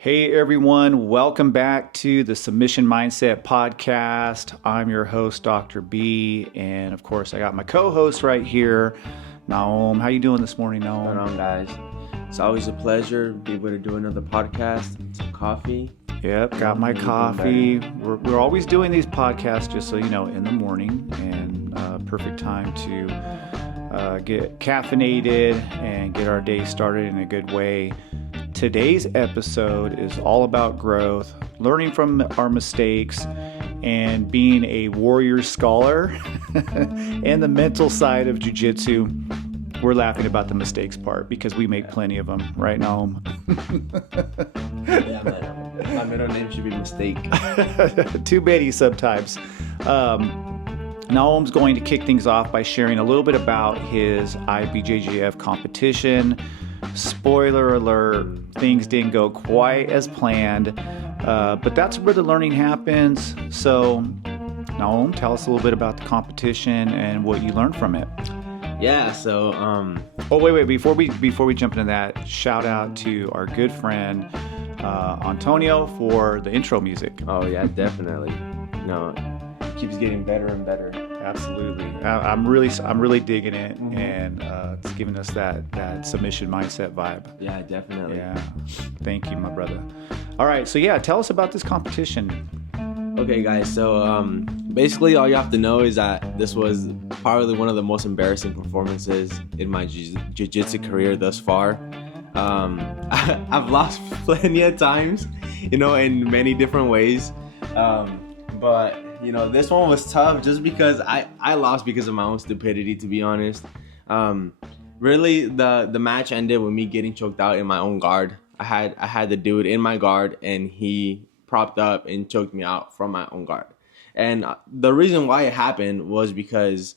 Hey everyone, welcome back to the Submission Mindset Podcast. I'm your host, Dr. B, and of course I got my co-host right here, Nahum. How you doing this morning, What's going Nahum? on, guys? It's always a pleasure to be able to do another podcast, some coffee. Yep, got my coffee. We're always doing these podcasts, just so you know, in the morning, and perfect time to get caffeinated and get our day started in a good way. Today's episode is all about growth, learning from our mistakes, and being a warrior scholar and the mental side of jiu-jitsu. We're laughing about the mistakes part because we make plenty of them, right, Nahum? Yeah, man. My middle name should be Mistake. Too many sometimes. Nahum's going to kick things off by sharing a little bit about his IBJJF competition. Spoiler alert, things didn't go quite as planned, but that's where the learning happens. So, Nahum, tell us a little bit about the competition and what you learned from it. Yeah, so Oh, wait, before we jump into that, shout out to our good friend Antonio for the intro music. oh yeah, definitely. No, it keeps getting better and better. Absolutely, I'm really digging it, and it's giving us that submission mindset vibe. Yeah, definitely. Yeah, thank you, my brother. All right, so yeah, tell us about this competition. Okay, guys. So basically, all you have to know is that this was probably one of the most embarrassing performances in my jiu-jitsu career thus far. I've lost plenty of times, in many different ways. But this one was tough just because I lost because of my own stupidity, to be honest. Really, the match ended with me getting choked out in my own guard. I had the dude in my guard, and he propped up and choked me out from my own guard. And the reason why it happened was because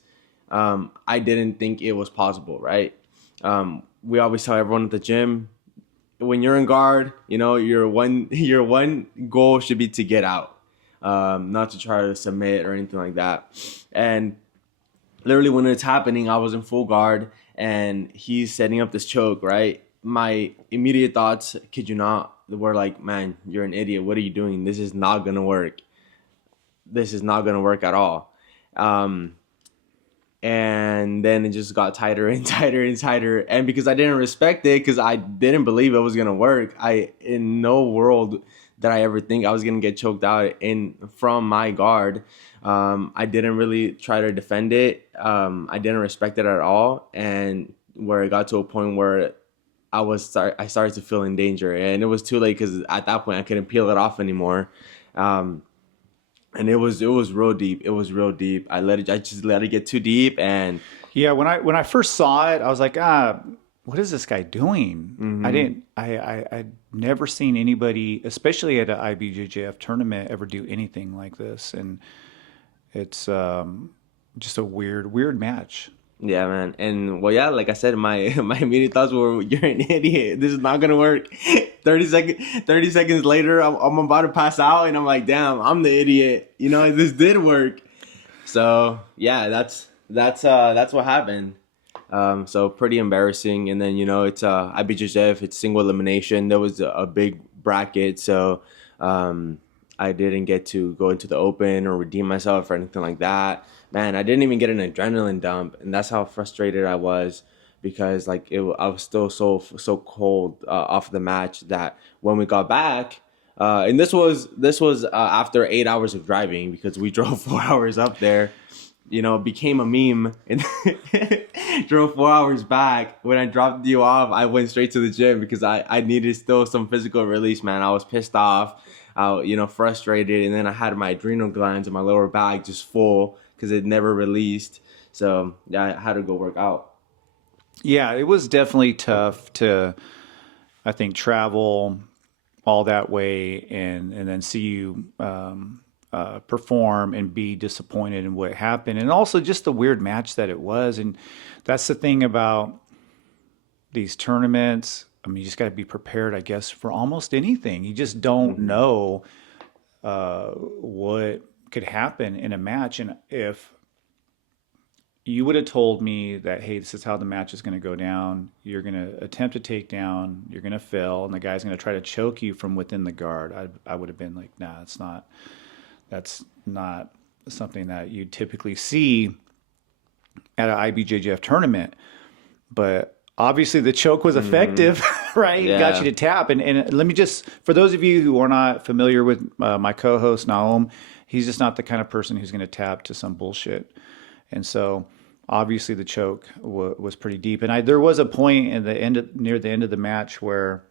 I didn't think it was possible, right? We always tell everyone at the gym, when you're in guard, your one goal should be to get out, not to try to submit or anything like that. And literally when it's happening, I was in full guard and he's setting up this choke, right? My immediate thoughts, kid you not, were like, man, you're an idiot. What are you doing? This is not going to work. This is not going to work at all. And then it just got tighter and tighter and tighter. And because I didn't respect it, because I didn't believe it was going to work, in no world did I ever think I was going to get choked out from my guard. I didn't really try to defend it. I didn't respect it at all. And where it got to a point where I started to feel in danger, and it was too late because at that point I couldn't peel it off anymore. And it was real deep. It was real deep. I just let it get too deep. And Yeah, when I first saw it, I was like, what is this guy doing? Mm-hmm. I'd never seen anybody, especially at an IBJJF tournament, ever do anything like this, and it's just a weird match. yeah, man. And well, yeah, like I said, my my immediate thoughts were, you're an idiot. This is not gonna work. 30 seconds later, I'm about to pass out, and I'm like, damn, I'm the idiot. This did work. So yeah, that's what happened. So pretty embarrassing. And then it's IBJJF, it's single elimination. There was a big bracket, so I didn't get to go into the open or redeem myself or anything like that. Man, I didn't even get an adrenaline dump, and that's how frustrated I was, because I was still so cold off the match that when we got back, and this was after 8 hours of driving, because we drove 4 hours up there. Became a meme, and drove 4 hours back. When I dropped you off, I went straight to the gym because I needed still some physical release, man. I was pissed off, frustrated, and then I had my adrenal glands in my lower back just full because it never released. So yeah, I had to go work out. Yeah, it was definitely tough to, I think, travel all that way and then see you perform and be disappointed in what happened, and also just the weird match that it was. And that's the thing about these tournaments. I mean, you just got to be prepared, I guess, for almost anything. You just don't Mm-hmm. know what could happen in a match, and if you would have told me that, hey, this is how the match is going to go down. You're going to attempt a takedown. You're going to fail, and the guy's going to try to choke you from within the guard. I would have been like, nah, it's not. That's not something that you typically see at an IBJJF tournament. But obviously, the choke was effective, right? It got you to tap. And let me just, for those of you who are not familiar with my co-host Nahum, he's just not the kind of person who's going to tap to some bullshit. And so, obviously, the choke was pretty deep. And there was a point near the end of the match where,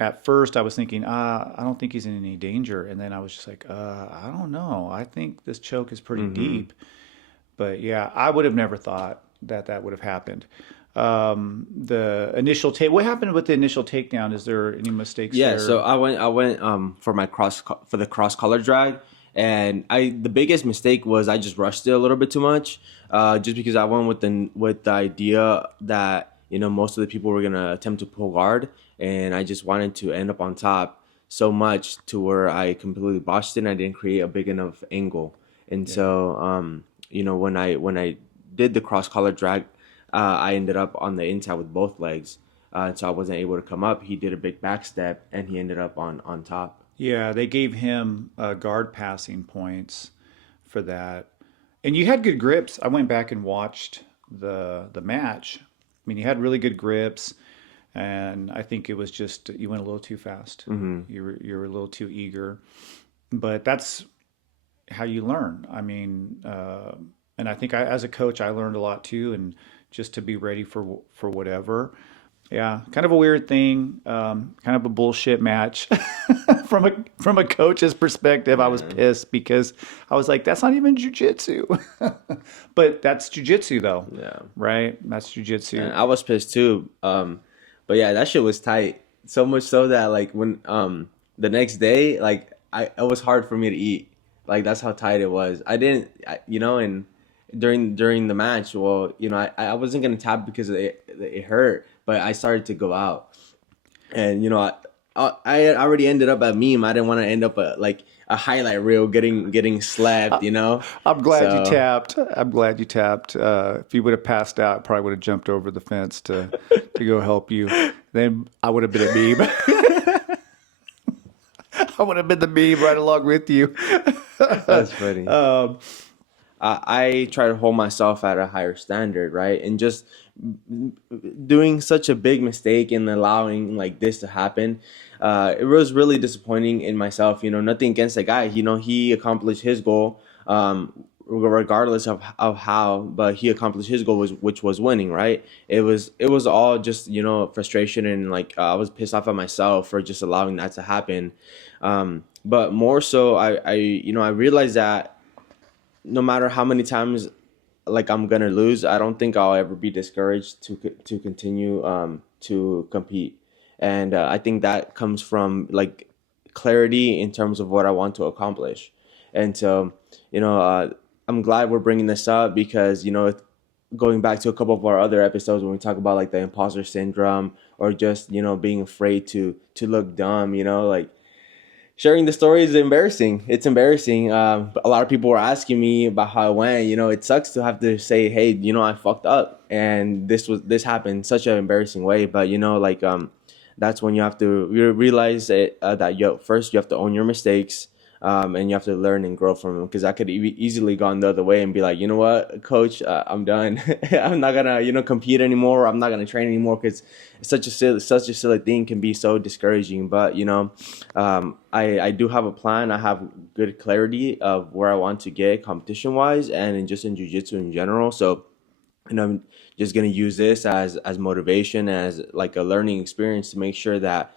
at first, I was thinking, I don't think he's in any danger. And then I was just like, I don't know. I think this choke is pretty deep. But yeah, I would have never thought that would have happened. The initial what happened with the initial takedown? Is there any mistakes there? Yeah, so I went for the cross collar drag. And the biggest mistake was I just rushed it a little bit too much, just because I went with the idea that most of the people were gonna attempt to pull guard, and I just wanted to end up on top so much to where I completely botched it and I didn't create a big enough angle. And so when I did the cross collar drag, I ended up on the inside with both legs, so I wasn't able to come up. He did a big back step and he ended up on top. Yeah, they gave him guard passing points for that. And you had good grips. I went back and watched the match. I mean, you had really good grips, and I think it was just you went a little too fast. You were a little too eager. But that's how you learn. I mean, and I think as a coach, I learned a lot too, and just to be ready for whatever. Yeah, kind of a weird thing, kind of a bullshit match. From a coach's perspective, I was pissed because I was like, that's not even jujitsu. But that's jujitsu though. Yeah. Right? That's jujitsu. And I was pissed too. But yeah, that shit was tight. So much so that like when the next day, like it was hard for me to eat. Like that's how tight it was. And during the match, well, I wasn't gonna tap because it hurt, but I started to go out, and I already ended up at meme. I didn't want to end up like a highlight reel getting slapped. I'm glad you tapped. I'm glad you tapped. If you would have passed out, I probably would have jumped over the fence to go help you. Then I would have been a meme. I would have been the meme right along with you. That's funny. I try to hold myself at a higher standard, right? And just doing such a big mistake and allowing like this to happen, it was really disappointing in myself. Nothing against the guy. He accomplished his goal, regardless of how, but he accomplished his goal, which was winning, right? It was all just frustration, and like I was pissed off at myself for just allowing that to happen. But more so, I realized that no matter how many times like I'm gonna lose, I don't think I'll ever be discouraged to continue to compete. And I think that comes from like clarity in terms of what I want to accomplish. And so I'm glad we're bringing this up because going back to a couple of our other episodes when we talk about like the imposter syndrome or just being afraid to look dumb, like sharing the story is embarrassing. It's embarrassing. A lot of people were asking me about how it went. It sucks to have to say, hey, I fucked up and this happened in such an embarrassing way. But that's when you have to realize that first you have to own your mistakes, and you have to learn and grow from them. Because I could easily gone the other way and be like, you know what, coach, I'm done. I'm not gonna compete anymore. I'm not gonna train anymore because such a silly thing can be so discouraging. But I do have a plan. I have good clarity of where I want to get competition wise and just in jiu-jitsu in general. So I'm just gonna use this as motivation, as like a learning experience to make sure that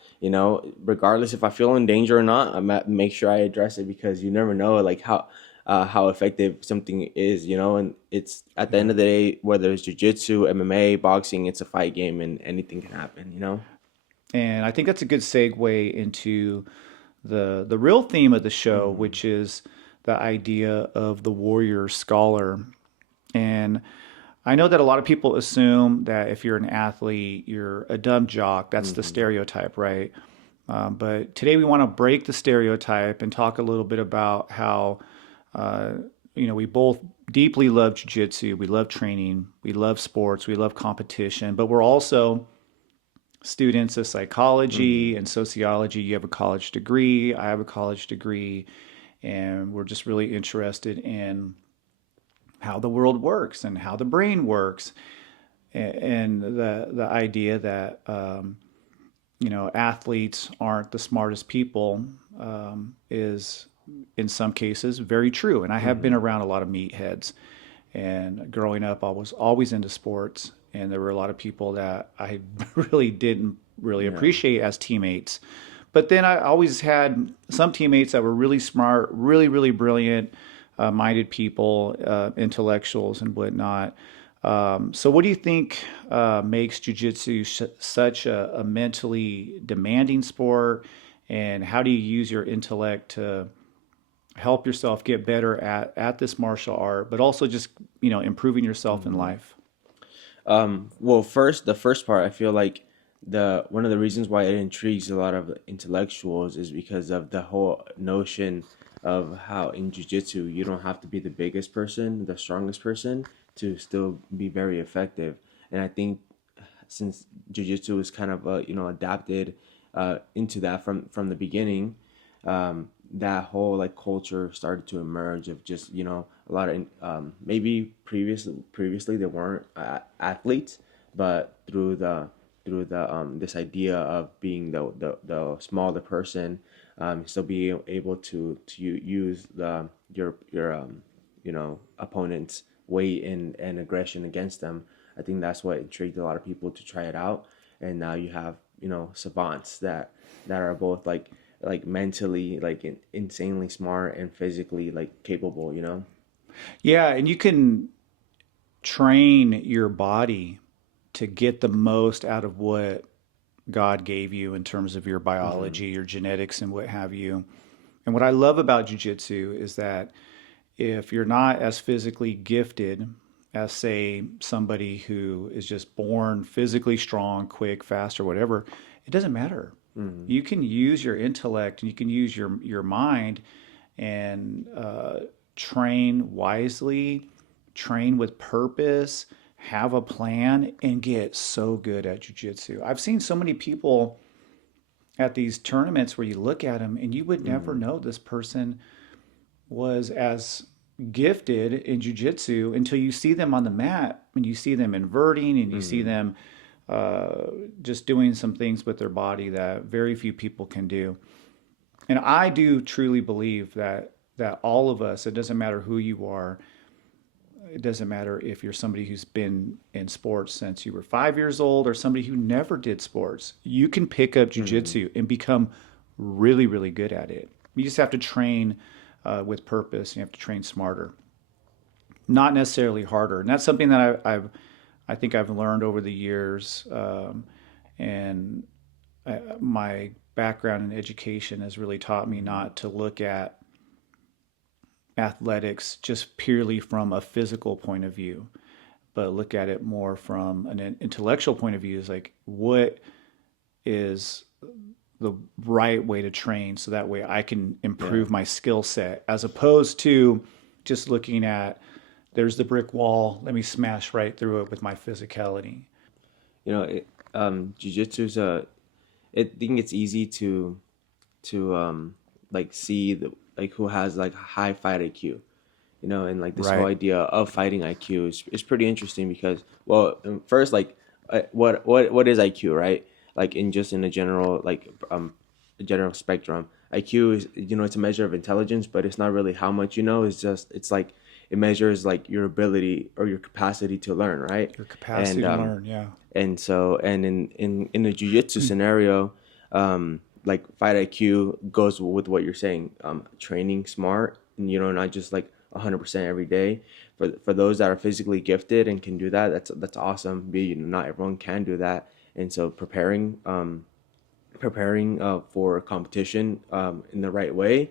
regardless if I feel in danger or not, make sure I address it, because you never know like how effective something is, and it's at the end of the day, whether it's jiu-jitsu, MMA, boxing, it's a fight game and anything can happen. And I think that's a good segue into the real theme of the show, which is the idea of the warrior scholar. And I know that a lot of people assume that if you're an athlete, you're a dumb jock. That's the stereotype, right? But today we want to break the stereotype and talk a little bit about how, we both deeply love jiu-jitsu. We love training. We love sports. We love competition. But we're also students of psychology and sociology. You have a college degree. I have a college degree. And we're just really interested in how the world works and how the brain works. And the idea that, athletes aren't the smartest people is in some cases very true. And I have been around a lot of meatheads. And growing up, I was always into sports, and there were a lot of people that I really didn't really appreciate as teammates. But then I always had some teammates that were really smart, really, really brilliant, minded people, intellectuals and whatnot. So what do you think makes jiu-jitsu such a mentally demanding sport? And how do you use your intellect to help yourself get better at this martial art, but also just, improving yourself in life? Well, the first part, I feel like the one of the reasons why it intrigues a lot of intellectuals is because of the whole notion of how in jiu-jitsu you don't have to be the biggest person, the strongest person to still be very effective. And I think since jiu-jitsu is kind of adapted into that from the beginning, that whole like culture started to emerge of just a lot of maybe previously they weren't athletes, but through the this idea of being the smaller person, still being able to use your opponent's weight and aggression against them. I think that's what intrigued a lot of people to try it out. And now you have savants that are both like mentally like insanely smart and physically like capable. Yeah, and you can train your body to get the most out of what God gave you in terms of your biology, your genetics, and what have you. And what I love about jujitsu is that if you're not as physically gifted as, say, somebody who is just born physically strong, quick, fast, or whatever, it doesn't matter. You can use your intellect and you can use your mind and train wisely, train with purpose, have a plan, and get so good at jujitsu. I've seen so many people at these tournaments where you look at them and you would never know this person was as gifted in jujitsu until you see them on the mat and you see them inverting and you see them just doing some things with their body that very few people can do. And I do truly believe that all of us, it doesn't matter who you are, it doesn't matter if you're somebody who's been in sports since you were 5 years old or somebody who never did sports, you can pick up jujitsu and become really, really good at it. You just have to train with purpose. You have to train smarter, not necessarily harder. And that's something that I think I've learned over the years. And my background in education has really taught me not to look at athletics just purely from a physical point of view, but look at it more from an intellectual point of view. Is like, what is the right way to train so that way I can improve my skill set, as opposed to just looking at, there's the brick wall, let me smash right through it with my physicality. Jiu-jitsu's I think it's easy to like see like who has like high fight IQ, and like this whole idea of fighting IQ is pretty interesting because, well, first, like what is IQ, right? Like in a general a general spectrum, IQ is it's a measure of intelligence, but it's not really how much you know. It's like it measures like your ability or your capacity to learn, right? Your capacity to learn, yeah. And so, and in a jiu-jitsu scenario, like fight IQ goes with what you're saying, training smart, and not just like 100% every day. For those that are physically gifted and can do that, that's awesome. Not everyone can do that, and so preparing for competition in the right way,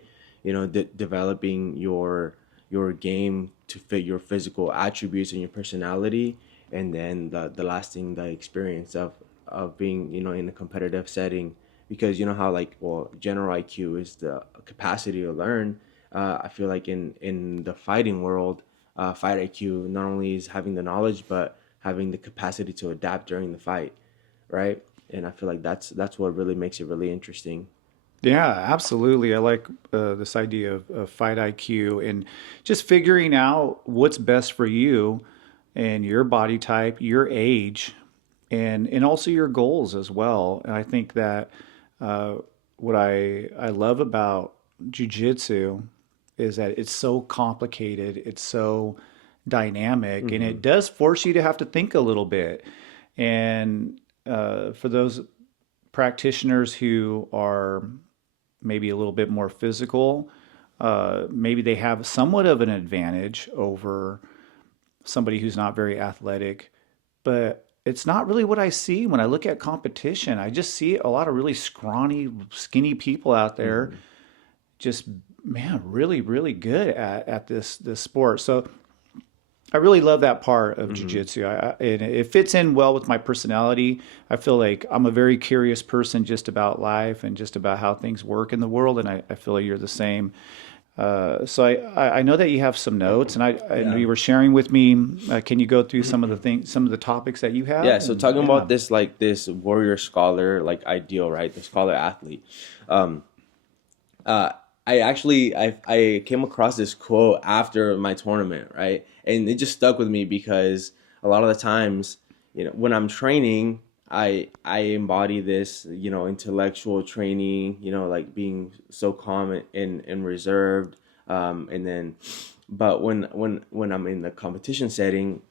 developing your game to fit your physical attributes and your personality, and then the lasting the experience of being in a competitive setting, because how like, well, general IQ is the capacity to learn, I feel like in the fighting world, fight IQ not only is having the knowledge, but having the capacity to adapt during the fight, right? And I feel like that's what really makes it really interesting. Yeah, absolutely. I like this idea of fight IQ and just figuring out what's best for you and your body type, your age, and also your goals as well. And I think that uh, what I love about jujitsu is that it's so complicated, it's so dynamic, and Hmm. it does force you to have to think a little bit. And for those practitioners who are maybe a little bit more physical, maybe they have somewhat of an advantage over somebody who's not very athletic, but it's not really what I see when I look at competition. I just see a lot of really scrawny, skinny people out there, Hmm. just man, really, really good at this sport. So I really love that part of Hmm. jujitsu. And it fits in well with my personality. I feel like I'm a very curious person just about life and just about how things work in the world. And I feel like you're the same. So I know that you have some notes, and I know Yeah. you were sharing with me. Can you go through some of the things, some of the topics that you Yeah, have? so And talking yeah, about this like this warrior scholar like ideal, right? The scholar athlete. Um, uh, I came across this quote after my tournament, right? And it just stuck with me because a lot of the times, when I'm training, I embody this, intellectual training, like being so calm and reserved. And then, but when I'm in the competition setting,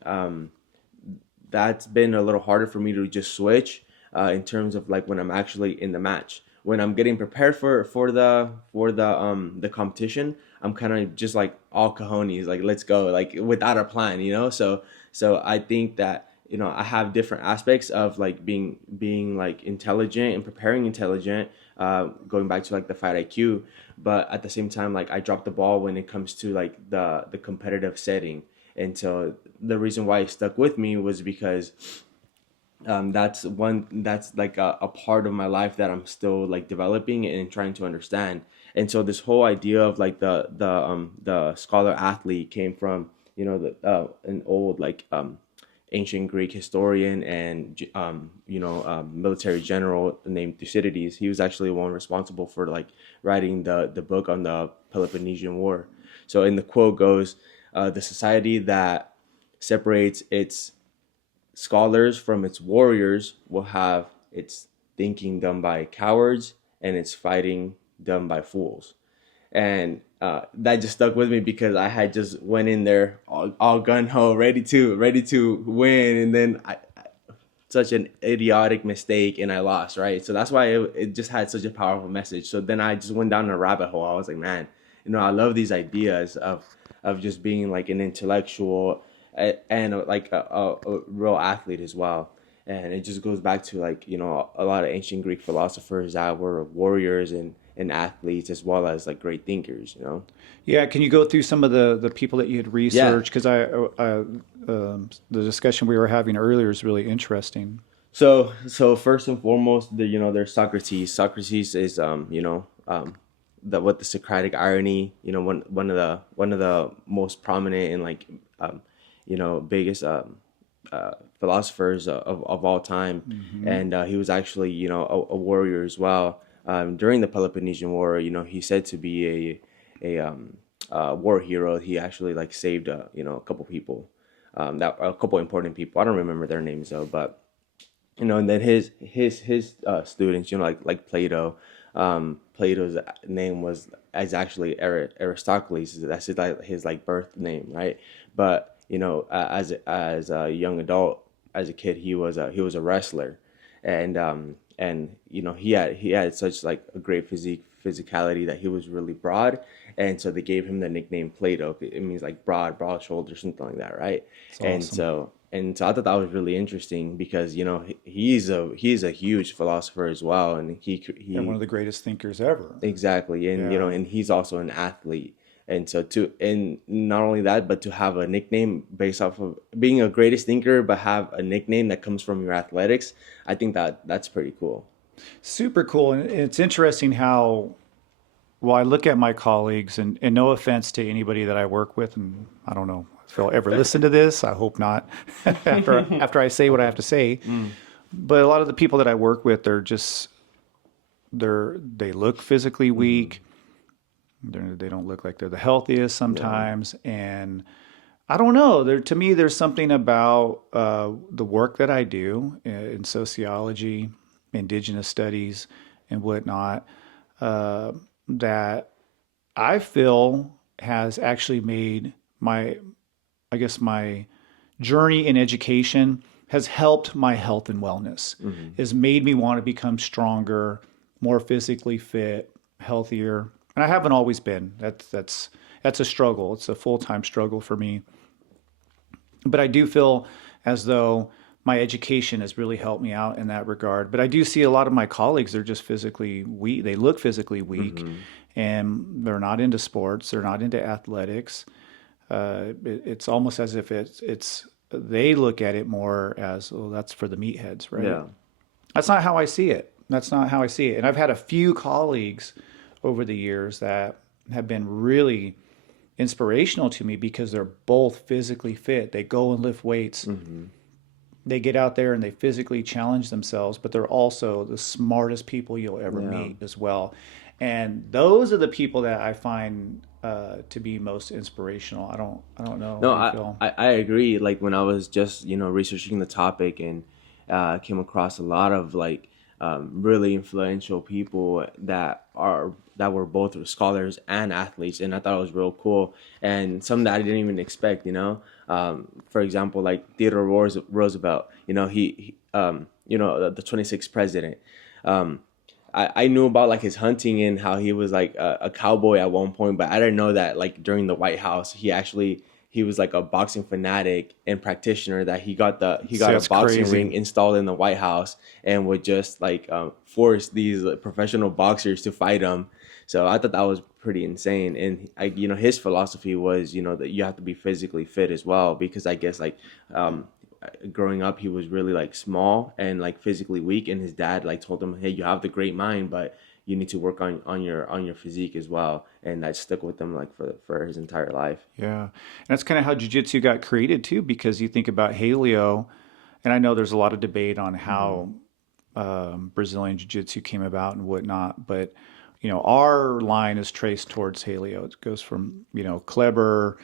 that's been a little harder for me to just switch in terms of like when I'm actually in the match. When I'm getting prepared for the competition, I'm kind of just like all cojones, like let's go, like without a plan. So I think that I have different aspects of like being like intelligent and preparing intelligent, going back to like the fight IQ, but at the same time like I drop the ball when it comes to like the competitive setting. And so the reason why it stuck with me was because that's like a part of my life that I'm still like developing and trying to understand. And so this whole idea of like the scholar athlete came from an old like ancient Greek historian and military general named Thucydides. He was actually one responsible for like writing the book on the Peloponnesian War. So in the quote goes, the society that separates its scholars from its warriors will have its thinking done by cowards and its fighting done by fools. And that just stuck with me because I had just went in there all gun ho, ready to win, and then such an idiotic mistake and I lost, right? So that's why it just had such a powerful message. So then I just went down a rabbit hole. I was like, man, I love these ideas of just being like an intellectual and like a real athlete as well. And it just goes back to like a lot of ancient Greek philosophers that were warriors and athletes as well as like great thinkers. yeah. Can you go through some of the people that you had Yeah. researched? Because the discussion we were having earlier is really interesting. So first and foremost, there's Socrates. Socrates is the what the Socratic irony, one of the most prominent and like biggest philosophers of all time, Hmm. and he was actually a warrior as well. During the Peloponnesian War, he's said to be a war hero. He actually like saved a couple people, that a couple important people. I don't remember their names though, but and then his students, like Plato. Plato's name was is actually Aristocles. That's his like birth name, right? But as a young adult, as a kid, he was a wrestler, and he had such like a great physicality that he was really broad, and so they gave him the nickname Plato. It means like broad shoulders, something like that, right? It's And awesome. so and so I thought that was really interesting because he's a huge philosopher as well, and And one he of the greatest thinkers ever. exactly, and Yeah. and he's also an athlete. And so and not only that, but to have a nickname based off of being a greatest thinker, but have a nickname that comes from your athletics, I think that's pretty cool. Super cool. And it's interesting how well, I look at my colleagues, and no offense to anybody that I work with, and I don't know if they'll ever listen to this. I hope not. After I say what I have to say, but a lot of the people that I work with, they look physically weak. They don't look like they're the healthiest sometimes, and I don't know. To me, there's something about the work that I do in sociology, indigenous studies, and whatnot, that I feel has actually made my journey in education has helped my health and wellness, has made me want to become stronger, more physically fit, healthier. And I haven't always been. That's a struggle. It's a full-time struggle for me. But I do feel as though my education has really helped me out in that regard. But I do see a lot of my colleagues, they're just physically weak. They look physically weak, and they're not into sports. They're not into athletics. It's almost as if they look at it more as, oh, that's for the meatheads, right? Yeah. That's not how I see it. That's not how I see it. And I've had a few colleagues over the years that have been really inspirational to me because they're both physically fit. They go and lift weights. They get out there and they physically challenge themselves, but they're also the smartest people you'll ever meet as well. And those are the people that I find to be most inspirational. I don't know. No, how you feel. I agree. Like when I was just, researching the topic and came across a lot of like really influential people that were both scholars and athletes, and I thought it was real cool and something that I didn't even expect. For example, like Theodore Roosevelt. He the 26th president. I knew about like his hunting and how he was like a cowboy at one point, but I didn't know that like during the White House he was like a boxing fanatic and practitioner, that he got a boxing ring installed in the White House and would just like force these professional boxers to fight him. So I thought that was pretty insane. And his philosophy was, that you have to be physically fit as well, because I guess like growing up he was really like small and like physically weak, and his dad like told him, hey, you have the great mind, but you need to work on your physique as well. And that stuck with him like for his entire life. Yeah. And that's kind of how jiu-jitsu got created too, because you think about Haleo, and I know there's a lot of debate on how Brazilian jiu-jitsu came about and whatnot, but our line is traced towards Haleo. It goes from, Kleber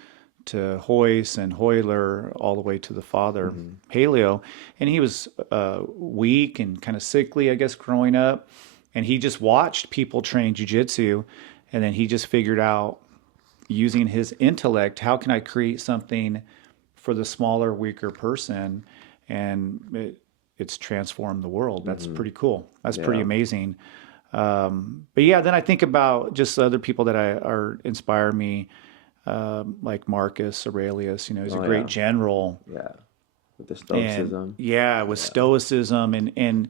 to Hoyce and Hoyler all the way to the father, Haleo. And he was weak and kind of sickly, I guess, growing up. And he just watched people train jiu-jitsu, and then he just figured out, using his intellect, how can I create something for the smaller, weaker person? And it's transformed the world. That's pretty cool. That's pretty amazing. But yeah, then I think about just other people that are inspire me, like Marcus Aurelius. He's a great general. Yeah, with the stoicism. And, with stoicism and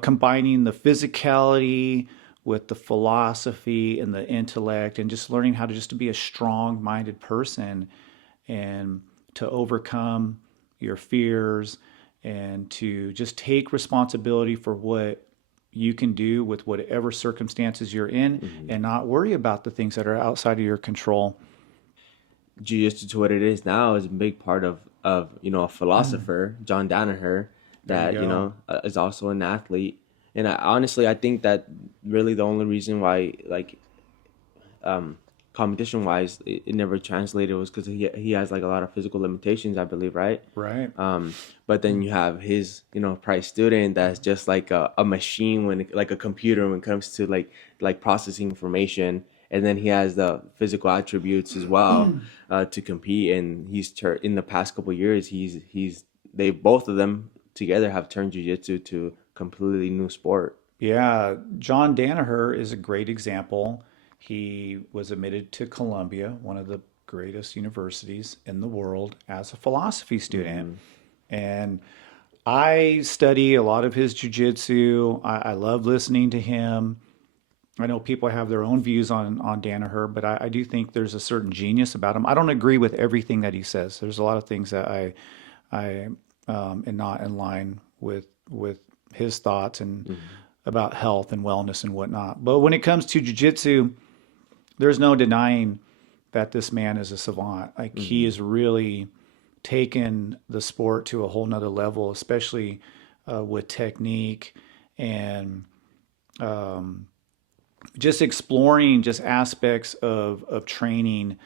combining the physicality with the philosophy and the intellect, and just learning how to be a strong-minded person and to overcome your fears and to just take responsibility for what you can do with whatever circumstances you're in, and not worry about the things that are outside of your control. Jiu-jitsu to what it is now is a big part of a philosopher, John Danaher, that is also an athlete. And I think that really the only reason why, like, competition wise it never translated was because he has like a lot of physical limitations, I believe, right? But then you have his prize student that's just like a machine, like a computer when it comes to like processing information. And then he has the physical attributes as well to compete. And in the past couple of years, they both of them together have turned jiu-jitsu to a completely new sport. Yeah, John Danaher is a great example. He was admitted to Columbia, one of the greatest universities in the world, as a philosophy student. And I study a lot of his jiu-jitsu. I love listening to him. I know people have their own views on Danaher, but I do think there's a certain genius about him. I don't agree with everything that he says. There's a lot of things that I am not in line with his thoughts and about health and wellness and whatnot. But when it comes to jiu-jitsu, there's no denying that this man is a savant. Like he has really taken the sport to a whole nother level, especially with technique and just exploring just aspects of training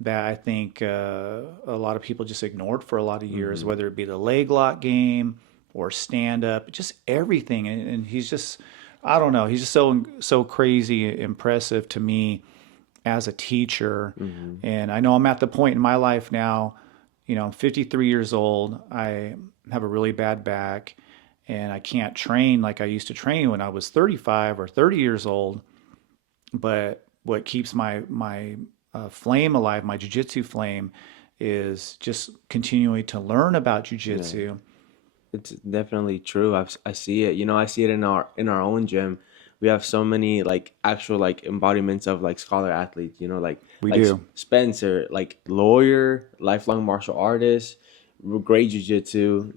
that I think a lot of people just ignored for a lot of years, whether it be the leg lock game or stand up, just everything. And he's just, I don't know, he's just so crazy impressive to me as a teacher. And I know I'm at the point in my life now, I'm 53 years old. I have a really bad back and I can't train like I used to train when I was 35 or 30 years old. But what keeps my flame alive, my jiu-jitsu flame, is just continuing to learn about jiu-jitsu. It's definitely true. I see it. I see it in our own gym. We have so many like actual like embodiments of like scholar athletes. We like do. Spencer, like lawyer, lifelong martial artist, great jiu-jitsu.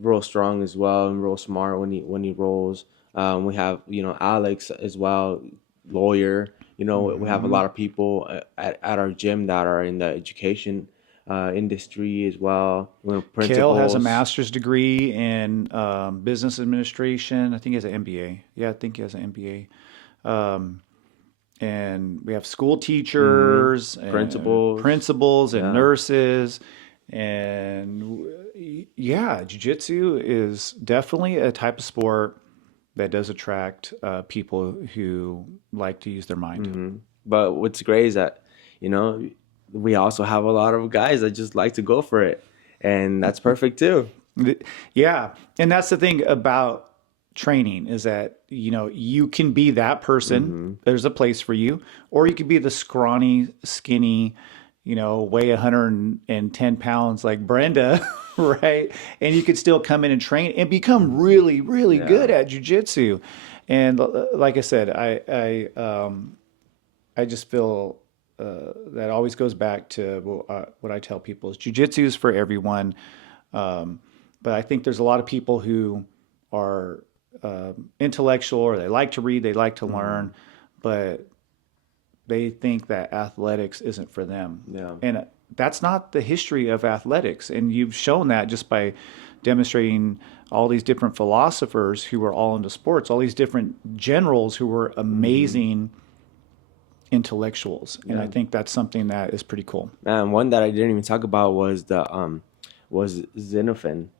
Real strong as well and real smart when he rolls. We have Alex as well, lawyer. We have a lot of people at our gym that are in the education industry as well. Principals. Kale has a master's degree in business administration. I think he has an MBA. Yeah, I think he has an MBA. And we have school teachers, and principals, and nurses. And yeah, jiu-jitsu is definitely a type of sport that does attract people who like to use their mind. But what's great is that, we also have a lot of guys that just like to go for it. And that's perfect too. Yeah. And that's the thing about training is that, you can be that person. There's a place for you. Or you could be the scrawny, skinny, weigh 110 pounds like Brenda, right? And you could still come in and train and become really, really good at jiu-jitsu. And like I said, I just feel that always goes back to what I tell people is jiu-jitsu is for everyone. But I think there's a lot of people who are intellectual or they like to read, they like to learn, but they think that athletics isn't for them. Yeah. And that's not the history of athletics. And you've shown that just by demonstrating all these different philosophers who were all into sports, all these different generals who were amazing intellectuals. And I think that's something that is pretty cool. And one that I didn't even talk about was was Xenophon.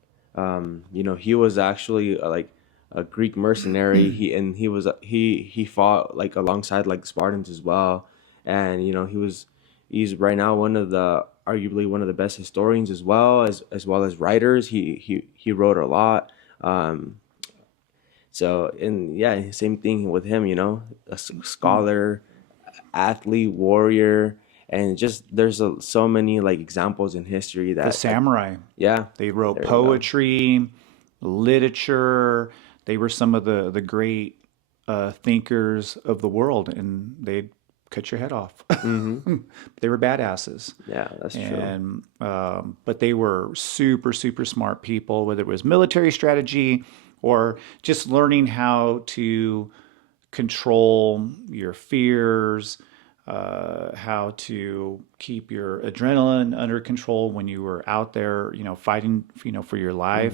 He was actually like a Greek mercenary. He fought like alongside like the Spartans as well. And he's right now arguably one of the best historians as well as writers. He wrote a lot. Same thing with him. A scholar, athlete, warrior. And just there's so many like examples in history that the samurai. They wrote poetry, literature. They were some of the great thinkers of the world, and they'd cut your head off. They were badasses. Yeah, that's true. And but they were super, super smart people, whether it was military strategy or just learning how to control your fears, how to keep your adrenaline under control when you were out there, fighting, for your life.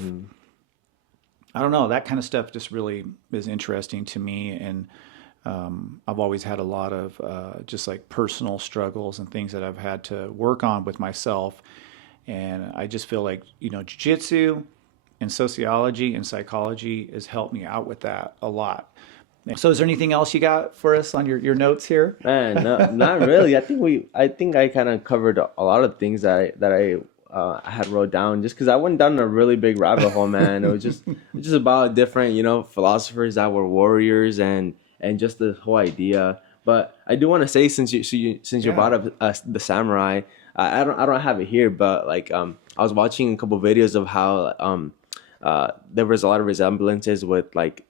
I don't know. That kind of stuff just really is interesting to me. And I've always had a lot of just like personal struggles and things that I've had to work on with myself. And I just feel like, jiu-jitsu and sociology and psychology has helped me out with that a lot. So is there anything else you got for us on your notes here? Man, no, not really. I think I kind of covered a lot of things that I had wrote down just because I went down a really big rabbit hole, man. It was just about different, philosophers that were warriors and just the whole idea. But I do want to say since you brought up the samurai, I don't have it here, but like I was watching a couple videos of how there was a lot of resemblances with like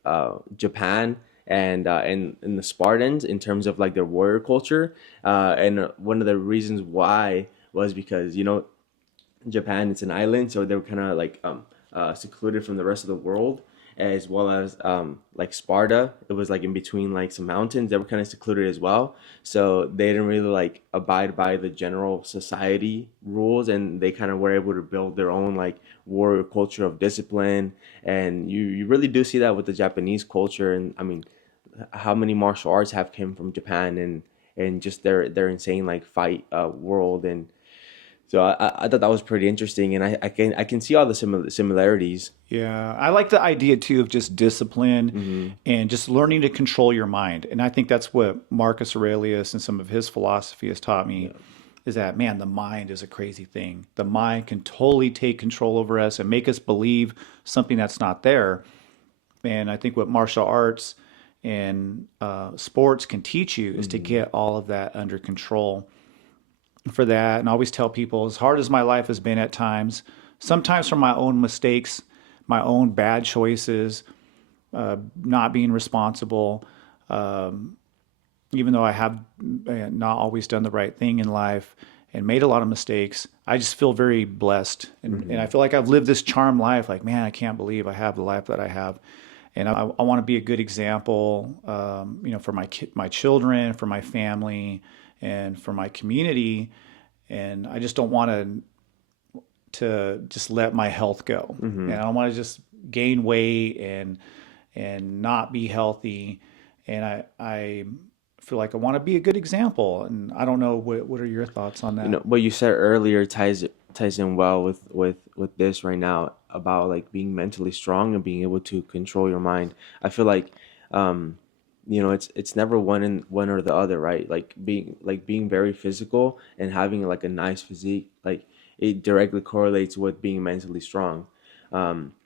Japan and the Spartans in terms of like their warrior culture, and one of the reasons why was because Japan, it's an island, so they were kind of like secluded from the rest of the world, as well as like Sparta. It was like in between like some mountains that were kind of secluded as well. So they didn't really like abide by the general society rules, and they kind of were able to build their own like warrior culture of discipline. And you really do see that with the Japanese culture. And I mean, how many martial arts have come from Japan, and just their insane like fight world. And so I thought that was pretty interesting, and I can see all the similarities. Yeah, I like the idea too of just discipline Mm-hmm. and just learning to control your mind. And I think that's what Marcus Aurelius and some of his philosophy has taught me is that, man, the mind is a crazy thing. The mind can totally take control over us and make us believe something that's not there. And I think what martial arts and sports can teach you is to get all of that under control for that. And I always tell people, as hard as my life has been at times, sometimes from my own mistakes, my own bad choices, not being responsible, even though I have not always done the right thing in life and made a lot of mistakes, I just feel very blessed. And I feel like I've lived this charmed life. Like, man, I can't believe I have the life that I have. And I want to be a good example, for my children, for my family, and for my community. And I just don't want to just let my health go. And I don't want to just gain weight and not be healthy. And I feel like I want to be a good example. And I don't know, what are your thoughts on that? You know, what you said earlier ties in well with this right now about like being mentally strong and being able to control your mind. I feel like it's never one or the other, right? Like being very physical and having like a nice physique, like it directly correlates with being mentally strong.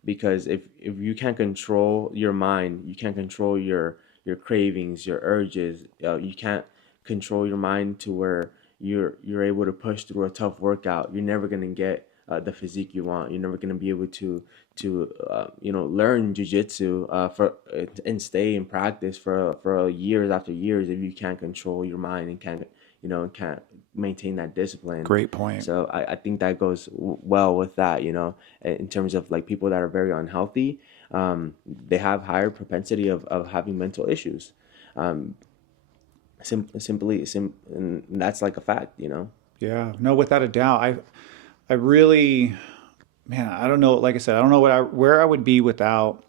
Because if you can't control your mind, you can't control your cravings, your urges. You can't control your mind to where you're able to push through a tough workout. You're never gonna get the physique you want. You're never gonna be able to learn jujitsu and stay in practice for years after years if you can't control your mind and can't maintain that discipline. Great point. So I think that goes well with that. In terms of like people that are very unhealthy, they have higher propensity of having mental issues. And that's like a fact. Yeah, no, without a doubt. I really, man, I don't know. Like I said, I don't know where I would be without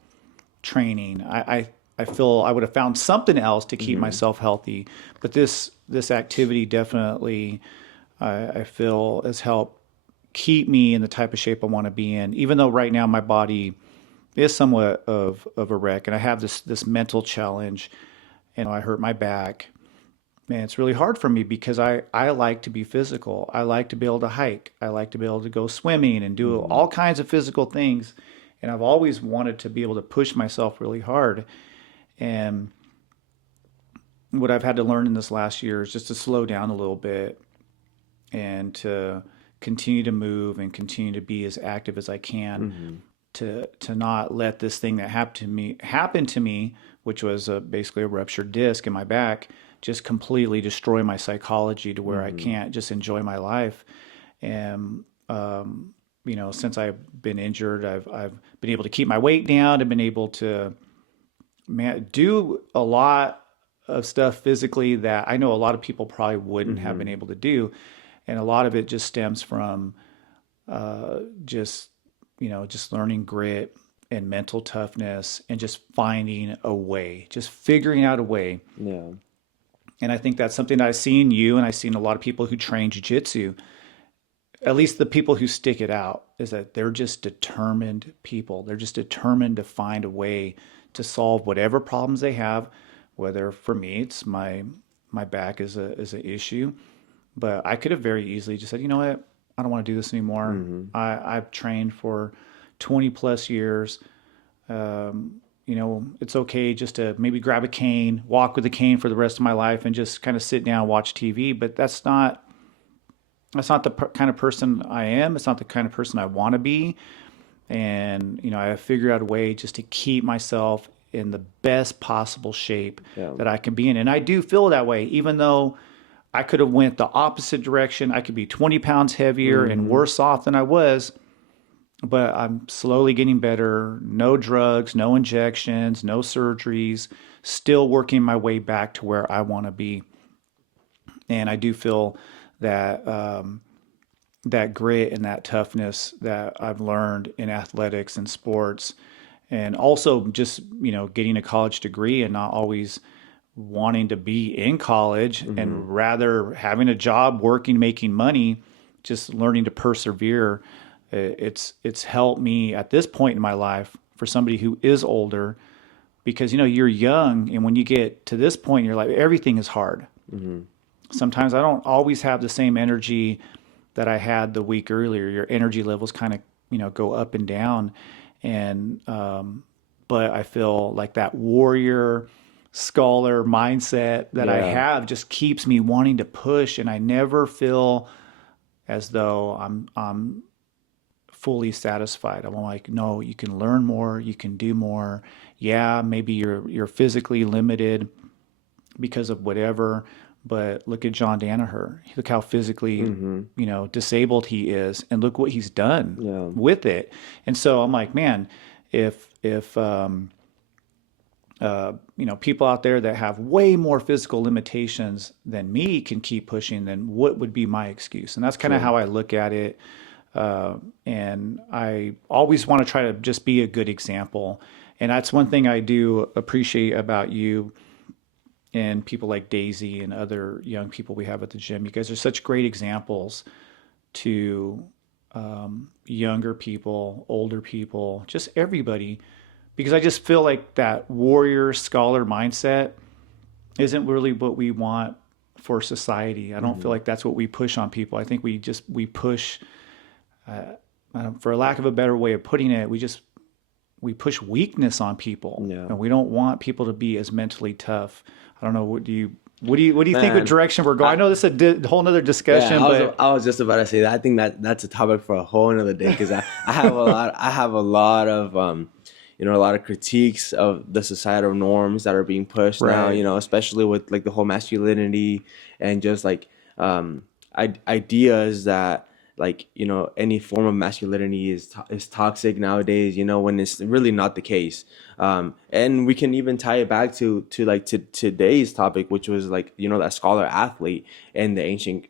training. I feel I would have found something else to keep myself healthy, but this activity definitely, I feel, has helped keep me in the type of shape I want to be in. Even though right now my body is somewhat of a wreck, and I have this mental challenge, and I hurt my back. Man, it's really hard for me because I like to be physical. I like to be able to hike. I like to be able to go swimming and do all kinds of physical things. And I've always wanted to be able to push myself really hard. And what I've had to learn in this last year is just to slow down a little bit and to continue to move and continue to be as active as I can to not let this thing that happened to me, which was basically a ruptured disc in my back, just completely destroy my psychology to where I can't just enjoy my life. And since I've been injured, I've been able to keep my weight down. I've been able to do a lot of stuff physically that I know a lot of people probably wouldn't have been able to do, and a lot of it just stems from just learning grit and mental toughness and just finding a way, just figuring out a way. Yeah. And I think that's something that I've seen you and I've seen a lot of people who train jiu-jitsu, at least the people who stick it out, is that they're just determined people. They're just determined to find a way to solve whatever problems they have, whether for me, it's my back is an issue, but I could have very easily just said, you know what, I don't want to do this anymore. I've trained for 20 plus years. It's okay just to maybe grab a cane, walk with a cane for the rest of my life and just kind of sit down and watch TV. But that's not the kind of person I am. It's not the kind of person I want to be. And, I have figured out a way just to keep myself in the best possible shape that I can be in. And I do feel that way, even though I could have went the opposite direction. I could be 20 pounds heavier and worse off than I was. but I'm slowly getting better. No drugs, no injections, no surgeries, still working my way back to where I want to be. And I do feel that that grit and that toughness that I've learned in athletics and sports, and also just getting a college degree and not always wanting to be in college Mm-hmm. and rather having a job, working, making money, just learning to persevere. It's helped me at this point in my life for somebody who is older, because you're young, and when you get to this point in your life, everything is hard. Mm-hmm. Sometimes I don't always have the same energy that I had the week earlier. Your energy levels kind of go up and down, and but I feel like that warrior scholar mindset that I Yeah. have just keeps me wanting to push, and I never feel as though I'm fully satisfied. I'm like, no, you can learn more, you can do more. Yeah, maybe you're physically limited because of whatever, but look at John Danaher. Look how physically, Mm-hmm. disabled he is, and look what he's done Yeah. with it. And so I'm like, man, if people out there that have way more physical limitations than me can keep pushing, then what would be my excuse? And that's kind of True. how I look at it. And I always want to try to just be a good example. And that's one thing I do appreciate about you and people like Daisy and other young people we have at the gym. You guys are such great examples to younger people, older people, just everybody, because I just feel like that warrior scholar mindset isn't really what we want for society. I don't feel Mm-hmm. like that's what we push on people. I think we push, for lack of a better way of putting it, we push weakness on people, Yeah. and we don't want people to be as mentally tough. I don't know. What do you think? What Man, direction we're going? I I, know this is a whole nother yeah, discussion, but I was just about to say that. I think that's a topic for a whole another day because I have a lot of a lot of critiques of the societal norms that are being pushed now. right, Especially with like the whole masculinity and just like ideas that like any form of masculinity is toxic nowadays. When it's really not the case. And we can even tie it back to today's topic, which was like that scholar athlete and the ancient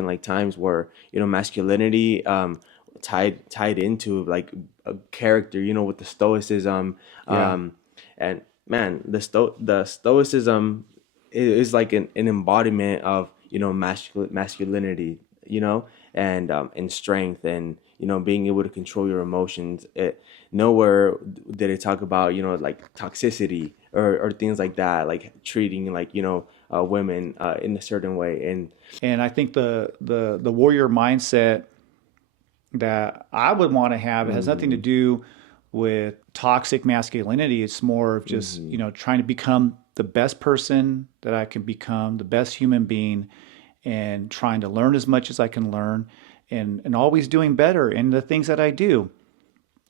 like times where masculinity tied into like a character, with the stoicism, yeah, and man, the stoicism is like an embodiment of masculinity, and strength, and being able to control your emotions. Nowhere did it talk about like toxicity or things like that, like treating like women in a certain way. And and I think the warrior mindset that I would want to have, it has nothing to mm-hmm, do with toxic masculinity. It's more of just, mm-hmm, trying to become the best person that I can become, the best human being, and trying to learn as much as I can learn, and always doing better in the things that I do,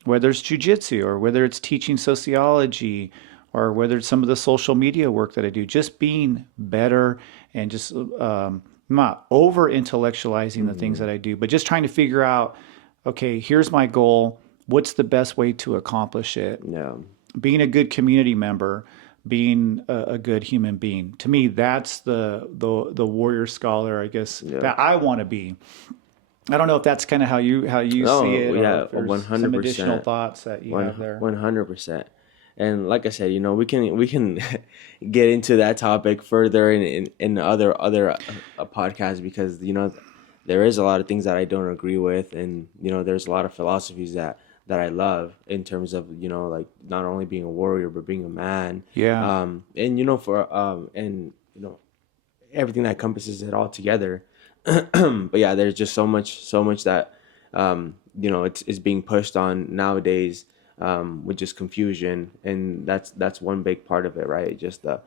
whether it's jujitsu or whether it's teaching sociology or whether it's some of the social media work that I do, just being better and just not over intellectualizing the things mm-hmm. that I do, but just trying to figure out, okay, here's my goal. What's the best way to accomplish it? Yeah. Being a good community member, being a good human being. To me, that's the warrior scholar, I guess, Yeah. that I want to be. I don't know if that's kind of how you see No, it, or yeah, if one there's some hundred additional percent, thoughts that you have there. 100%. And like I said, we can get into that topic further in other podcasts, because there is a lot of things that I don't agree with, and there's a lot of philosophies that I love in terms of like not only being a warrior but being a man, Yeah, and for and everything that encompasses it all together. But yeah, there's just so much that it's being pushed on nowadays, with just confusion, and that's one big part of it, right? Just the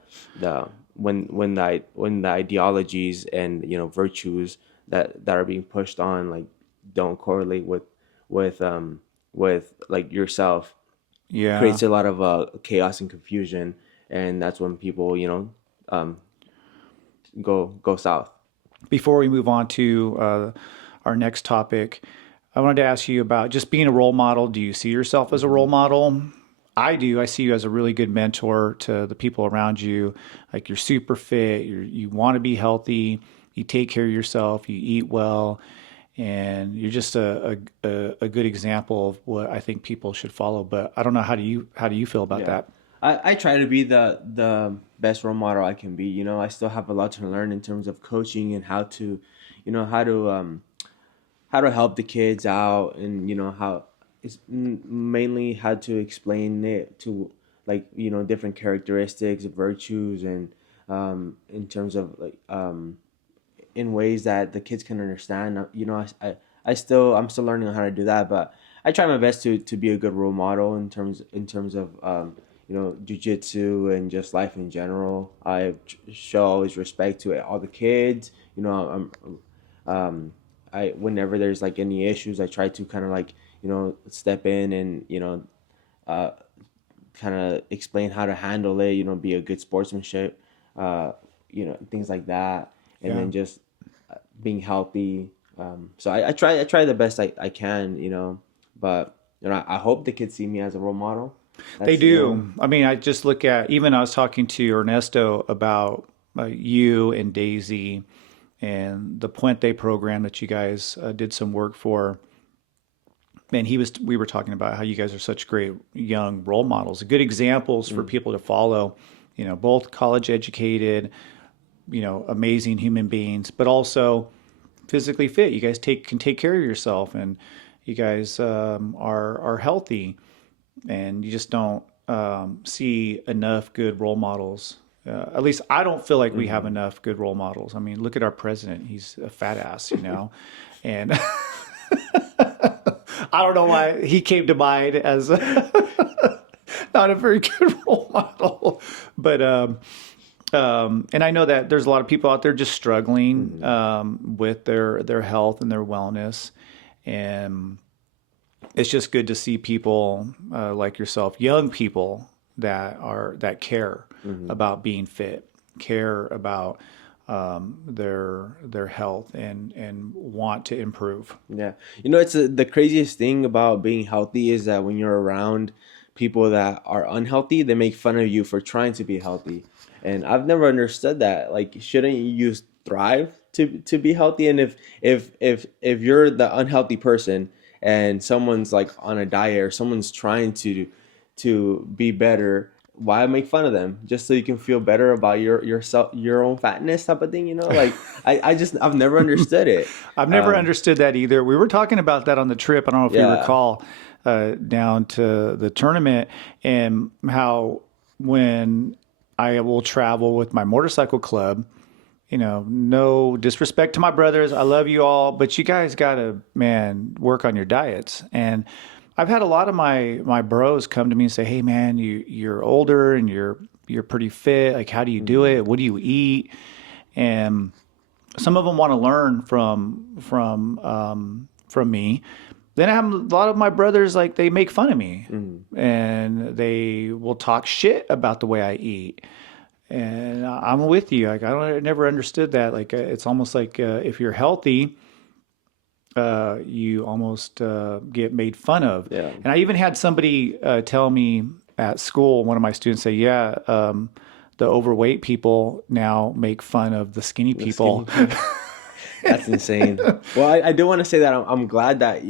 when the ideologies and virtues that are being pushed on like don't correlate with with like yourself, yeah. creates a lot of chaos and confusion, and that's when people um, go south. Before we move on to our next topic, I wanted to ask you about just being a role model. Do you see yourself as a role model? I do. I see you as a really good mentor to the people around you. Like you're super fit. You want to be healthy. You take care of yourself. You eat well, and you're just a good example of what I think people should follow. But I don't know, how do you feel about Yeah. that? I try to be the best role model I can be. I still have a lot to learn in terms of coaching and how to, how to help the kids out, and how it's mainly how to explain it to, like, different characteristics, virtues, and in terms of, like, in ways that the kids can understand. I'm still learning how to do that, but I try my best to be a good role model in terms of jujitsu and just life in general. I show always respect to all the kids. I whenever there's like any issues, I try to kind of like step in and uh, kind of explain how to handle it. Be a good sportsmanship. Things like that, and Yeah, then just being healthy. So I try the best I can, but I hope the kids see me as a role model. they That's do. I mean, I just look at, even I was talking to Ernesto about you and Daisy and the Puente program that you guys did some work for. And we were talking about how you guys are such great young role models, good examples for people to follow. Both college educated, amazing human beings, but also physically fit. You guys can take care of yourself, and you guys are healthy, and you just don't see enough good role models. At least I don't feel like we have enough good role models. I mean, look at our president; he's a fat ass, and I don't know why he came to mind as not a very good role model, but and I know that there's a lot of people out there just struggling with their health and their wellness, and it's just good to see people like yourself, young people that care about being fit, care about their health, and want to improve. Yeah. It's the craziest thing about being healthy is that when you're around people that are unhealthy, they make fun of you for trying to be healthy. And I've never understood that. Like, shouldn't you thrive to be healthy? And if you're the unhealthy person and someone's like on a diet, or someone's trying to be better, why make fun of them just so you can feel better about yourself, your own fatness, type of thing? Like, I've never understood it. I've never understood that either. We were talking about that on the trip. I don't know if you Yeah. recall, down to the tournament, and how when I will travel with my motorcycle club, no disrespect to my brothers, I love you all, but you guys gotta, man, work on your diets. And I've had a lot of my bros come to me and say, "Hey, man, you're older and you're pretty fit. Like, how do you do it? What do you eat?" And some of them want to learn from me. Then I have a lot of my brothers, like, they make fun of me, and they will talk shit about the way I eat. And I'm with you. Like, I never understood that. Like, it's almost like if you're healthy, you almost get made fun of. Yeah. And I even had somebody tell me at school, one of my students say, "Yeah, the overweight people now make fun of the skinny people." That's insane. Well, I do want to say that I'm glad that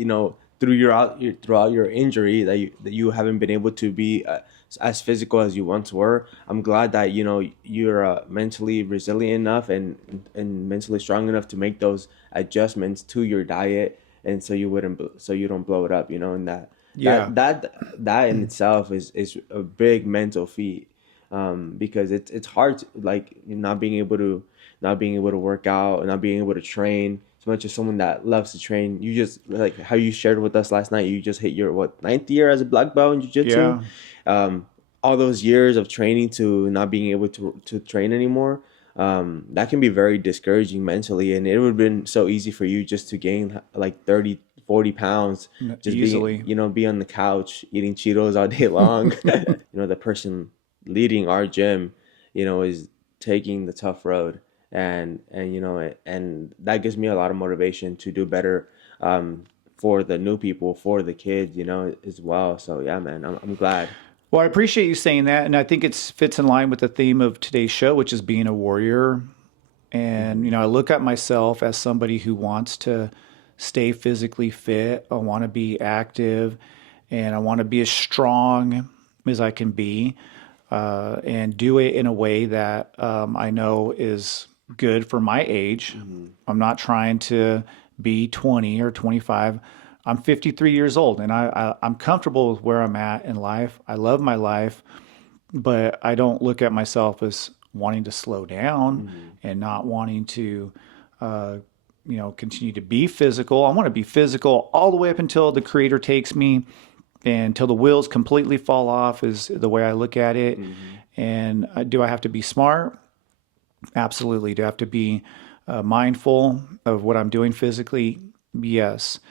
throughout your injury, that you haven't been able to be as physical as you once were. I'm glad that you're mentally resilient enough and mentally strong enough to make those adjustments to your diet, and so you don't blow it up. And Yeah. that in itself is a big mental feat, because it's hard to, like, not being able to work out, not being able to train. As much as someone that loves to train, you just, like how you shared with us last night, you just hit your ninth year as a black belt in jiu-jitsu. Yeah. All those years of training to not being able to train anymore, that can be very discouraging mentally. And it would have been so easy for you just to gain like 30-40 pounds, just Easily. be on the couch eating Cheetos all day long. The person leading our gym, is taking the tough road, and that gives me a lot of motivation to do better, for the new people, for the kids, as well. So yeah, man, I'm glad. Well, I appreciate you saying that, and I think it fits in line with the theme of today's show, which is being a warrior. And I look at myself as somebody who wants to stay physically fit. I want to be active, and I want to be as strong as I can be, and do it in a way that I know is good for my age. I'm not trying to be 20 or 25. I'm 53 years old, and I'm comfortable with where I'm at in life. I love my life, but I don't look at myself as wanting to slow down and not wanting to, continue to be physical. I want to be physical all the way up until the Creator takes me, and until the wheels completely fall off is the way I look at it. And do I have to be smart? Absolutely. Do I have to be mindful of what I'm doing physically? Yes,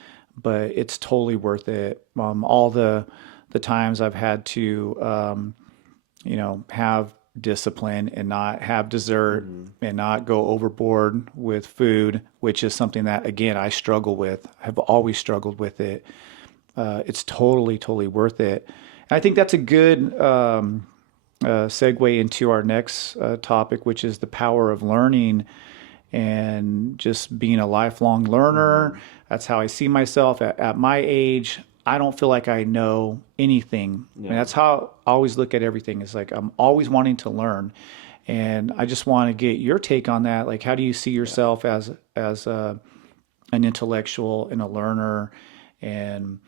but it's totally worth it. All the times I've had to, have discipline and not have dessert and not go overboard with food, which is something that, again, I struggle with. I've always struggled with it. It's totally, totally worth it. And I think that's a good segue into our next topic, which is the power of learning and just being a lifelong learner. That's how I see myself at my age. I don't feel like I know anything. Yeah. And that's how I always look at everything. It's like I'm always wanting to learn. And I just want to get your take on that. Like, how do you see yourself as an intellectual and a learner? And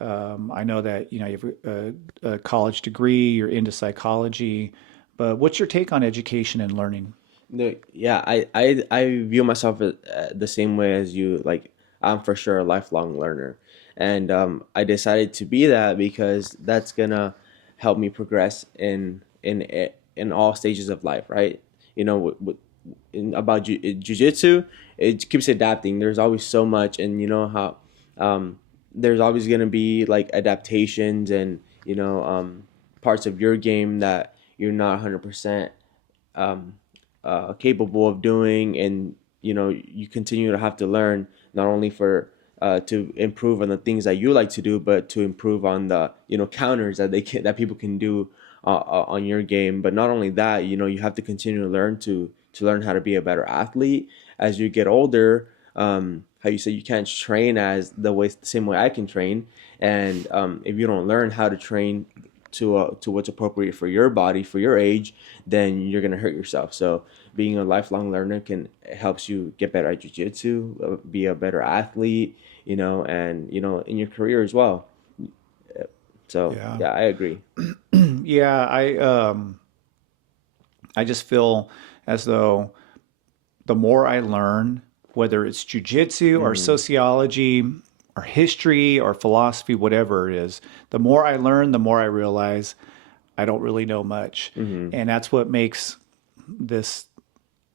I know that you have a college degree, you're into psychology, but what's your take on education and learning? Yeah, I view myself the same way as you. Like, I'm for sure a lifelong learner. And I decided to be that because that's gonna help me progress in all stages of life, right? About jujitsu, it keeps adapting. There's always so much, and you know how there's always gonna be like adaptations and parts of your game that you're not 100% capable of doing, and you continue to have to learn not only for to improve on the things that you like to do, but to improve on the counters that people can do on your game. But not only that, you have to continue to learn how to be a better athlete as you get older. How you say you can't train the same way I can train, and if you don't learn how to train to what's appropriate for your body, for your age, then you're gonna hurt yourself. So being a lifelong learner helps you get better at jiu-jitsu, be a better athlete, and in your career as well. So yeah, I agree. Yeah, I just feel as though the more I learn, whether it's jiu-jitsu or sociology or history or philosophy, whatever it is, the more I learn, the more I realize I don't really know much. And that's what makes this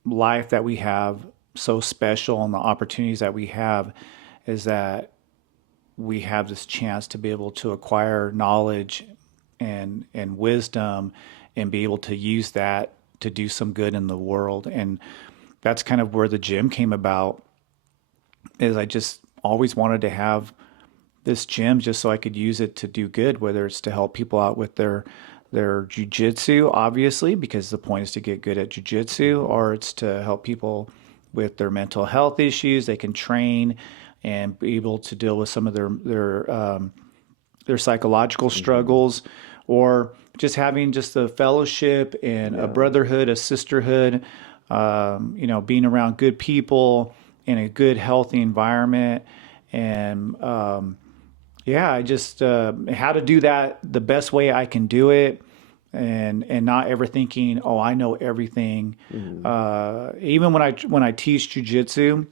life that we have so special, and the opportunities that we have is that we have this chance to be able to acquire knowledge and wisdom and be able to use that to do some good in the world. And that's kind of where the gym came about, is I just always wanted to have this gym just so I could use it to do good, whether it's to help people out with their jiu-jitsu, obviously, because the point is to get good at jiu-jitsu, or it's to help people with their mental health issues. They can train and be able to deal with some of their psychological struggles, or just having just a fellowship and a brotherhood, a sisterhood, being around good people in a good, healthy environment. And I just how to do that the best way I can do it, and not ever thinking, oh, I know everything. Even when I teach jujitsu,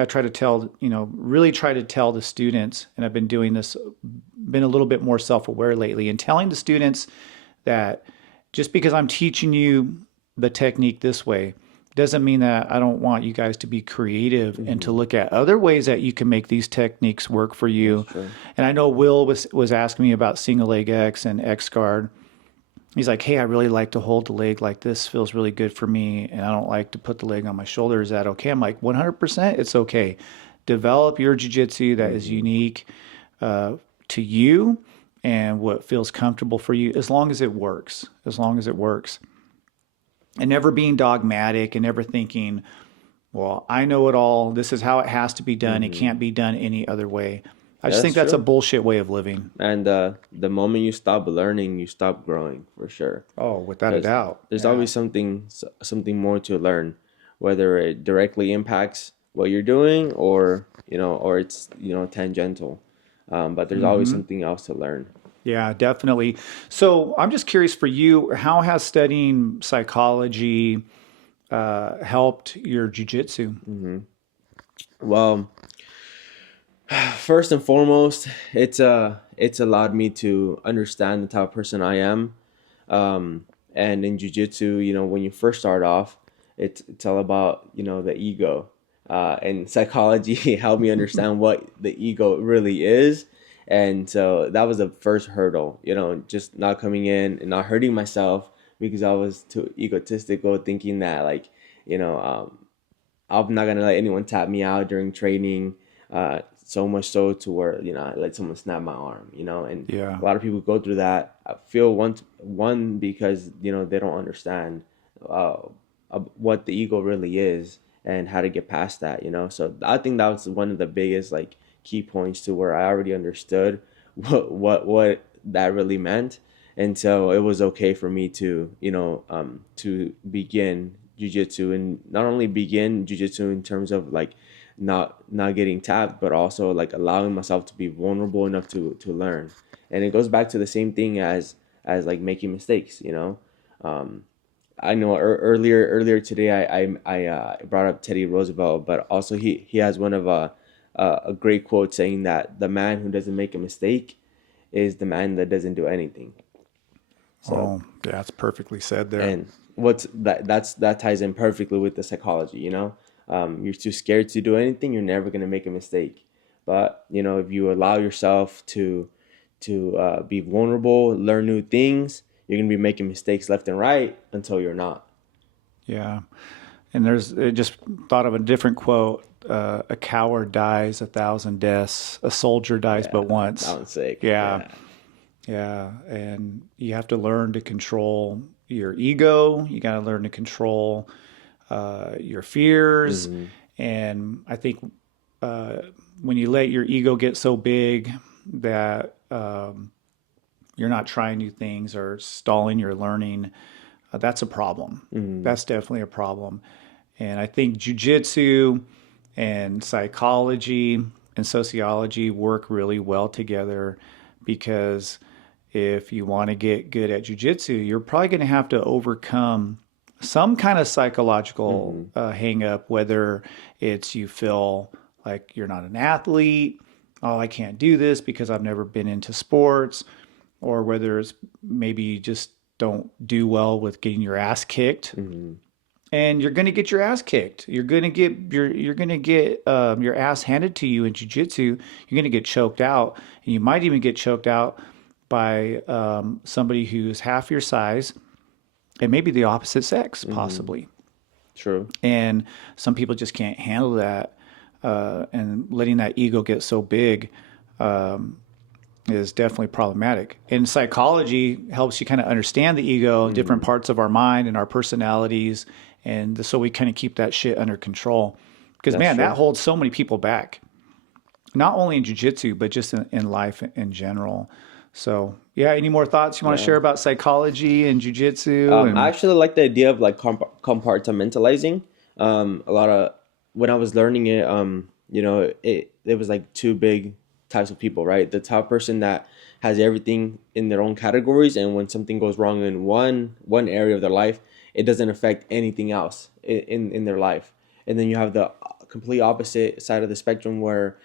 I try to really try to tell the students, and I've been doing this, been a little bit more self-aware lately, and telling the students that just because I'm teaching you the technique this way doesn't mean that I don't want you guys to be creative and to look at other ways that you can make these techniques work for you. And I know Will was asking me about single leg X and X guard. He's like, hey, I really like to hold the leg like this, feels really good for me, and I don't like to put the leg on my shoulder. Is that okay? I'm like, 100%, it's okay. develop your jiu-jitsu that is unique to you and what feels comfortable for you, as long as it works, and never being dogmatic and never thinking, well, I know it all. This is how it has to be done. It can't be done any other way. I just That's think that's a true. bullshit way of living. And the moment you stop learning, you stop growing for sure. Oh, without a doubt. There's Yeah. always something more to learn, whether it directly impacts what you're doing or it's tangential. But there's always something else to learn. Yeah, definitely. So I'm just curious for you, how has studying psychology helped your jujitsu? Well, first and foremost, it's allowed me to understand the type of person I am. And in jujitsu, when you first start off, it's all about the ego. And psychology helped me understand what the ego really is. And so that was the first hurdle, just not coming in and not hurting myself because I was too egotistical, thinking that I'm not gonna let anyone tap me out during training. So much so to where I let someone snap my arm. And Yeah. a lot of people go through that. I feel one because they don't understand what the ego really is and how to get past that. So I think that was one of the biggest key points to where I already understood what that really meant, and so it was okay for me to to begin jujitsu, and not only begin jujitsu in terms of not getting tapped, but also allowing myself to be vulnerable enough to learn. And it goes back to the same thing as making mistakes. I know earlier today I brought up Teddy Roosevelt, but also he has one of a great quote saying that the man who doesn't make a mistake is the man that doesn't do anything. So, Oh, yeah, that's perfectly said there. and that ties in perfectly with the psychology. You're too scared to do anything, you're never gonna make a mistake. But if you allow yourself to be vulnerable, learn new things, you're gonna be making mistakes left and right until you're not. Yeah. And I just thought of a different quote. A coward dies 1,000 deaths. A soldier dies Yeah, but once. that one's sick. Yeah. Yeah. And you have to learn to control your ego. You got to learn to control your fears. And I think when you let your ego get so big that you're not trying new things or stalling your learning, that's a problem. That's definitely a problem. And I think jujitsu and psychology and sociology work really well together, because if you want to get good at jujitsu, you're probably going to have to overcome some kind of psychological hang up, whether it's you feel like you're not an athlete, oh, I can't do this because I've never been into sports, or whether it's maybe you just don't do well with getting your ass kicked. And you're going to get your ass kicked. You're going to get your ass handed to you in jiu-jitsu. You're going to get choked out, and you might even get choked out by somebody who's half your size and maybe the opposite sex, possibly. True. And some people just can't handle that, and letting that ego get so big is definitely problematic. And psychology helps you kind of understand the ego, different parts of our mind and our personalities, and so we kind of keep that shit under control. Because That's man, true. that holds so many people back, not only in jiu-jitsu but just in life in general. So yeah, any more thoughts you want to share about psychology and jiu-jitsu? I actually like the idea of compartmentalizing. A lot of when I was learning it, it was two big types of people, right? The top person that has everything in their own categories, and when something goes wrong in one area of their life, it doesn't affect anything else in their life. And then you have the complete opposite side of the spectrum where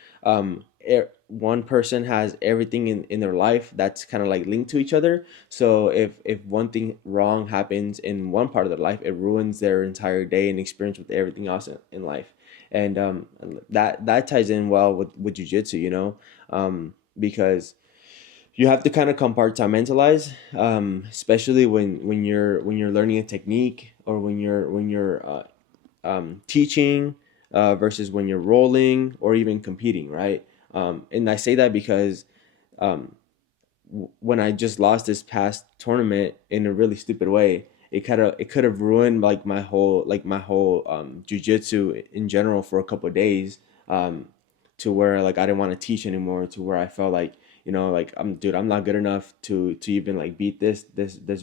one person has everything in their life that's kind of linked to each other. So if one thing wrong happens in one part of their life, it ruins their entire day and experience with everything else in life. And that ties in well with jiu-jitsu, because you have to kind of compartmentalize, especially when you're learning a technique, or when you're teaching. versus when you're rolling or even competing, right? And I say that because when I just lost this past tournament in a really stupid way, it could have ruined like my whole jujitsu in general for a couple of days, to where like I didn't want to teach anymore, to where I felt like, like I'm not good enough to even like beat this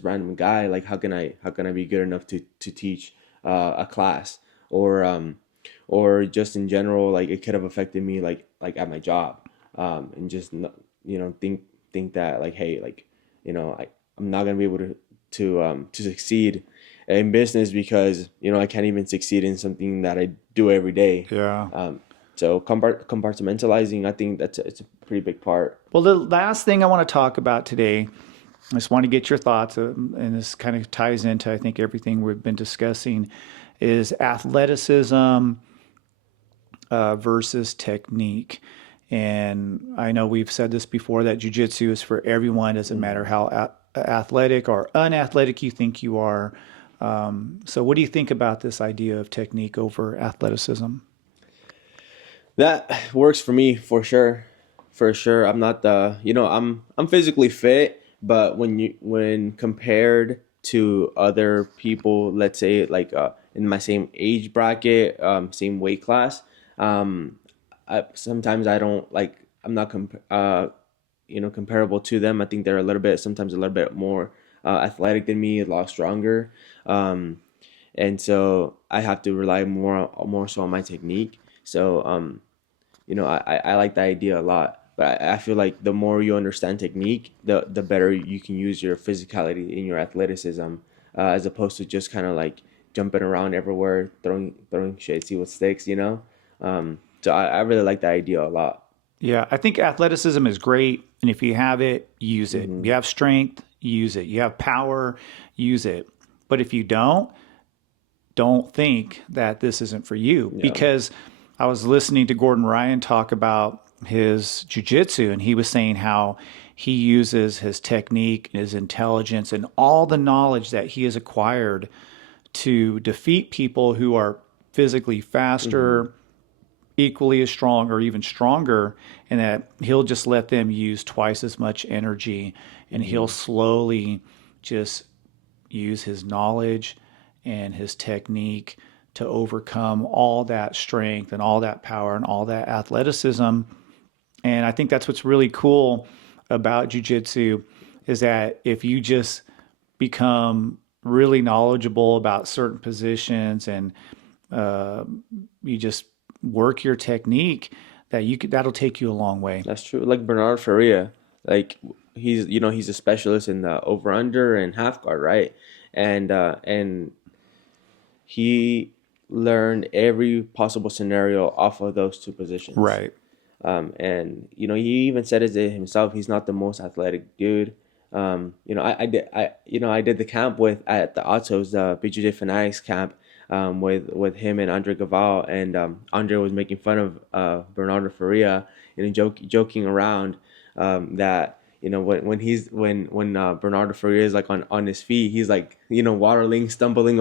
random guy. Like how can I be good enough to teach a class, or just in general, like it could have affected me like at my job, and just think that like, hey, like, I'm not gonna be able to succeed in business because I can't even succeed in something that I do every day. Yeah. So compartmentalizing, I think it's a pretty big part. Well, the last thing I want to talk about today, I just want to get your thoughts, and this kind of ties into, I think, everything we've been discussing, is athleticism versus technique. And I know we've said this before, that jiu-jitsu is for everyone. Doesn't matter how athletic or unathletic you think you are. So what do you think about this idea of technique over athleticism? That works for me for sure. For sure. I'm not the, I'm physically fit, but when compared to other people, let's say like in my same age bracket, same weight class, sometimes I don't like, I'm not comparable to them. I think they're sometimes a little bit more athletic than me, a lot stronger. And so I have to rely more so on my technique. So I like the idea a lot, but I feel like the more you understand technique, the better you can use your physicality in your athleticism, as opposed to just kind of like jumping around everywhere, throwing shit, see what sticks, So I really like the idea a lot. Yeah, I think athleticism is great. And if you have it, use it. You have strength, use it. You have power, use it. But if you don't think that this isn't for you. Yeah. Because I was listening to Gordon Ryan talk about his jiu-jitsu, and he was saying how he uses his technique, his intelligence, and all the knowledge that he has acquired to defeat people who are physically faster, equally as strong, or even stronger, and that he'll just let them use twice as much energy, and he'll slowly just use his knowledge and his technique to overcome all that strength and all that power and all that athleticism. And I think that's what's really cool about jiu-jitsu, is that if you just become really knowledgeable about certain positions, and you just work your technique, that'll take you a long way. That's true. Like Bernard Faria, like he's a specialist in the over under and half guard, right? And he learned every possible scenario off of those two positions. Right. And he even said it himself. He's not the most athletic dude. I did the camp at the Autos, the BJJ Fanatics camp, with him and Andre Gaval, and Andre was making fun of Bernardo Faria, joking around, that when Bernardo Faria is like on his feet, he's like waddling, stumbling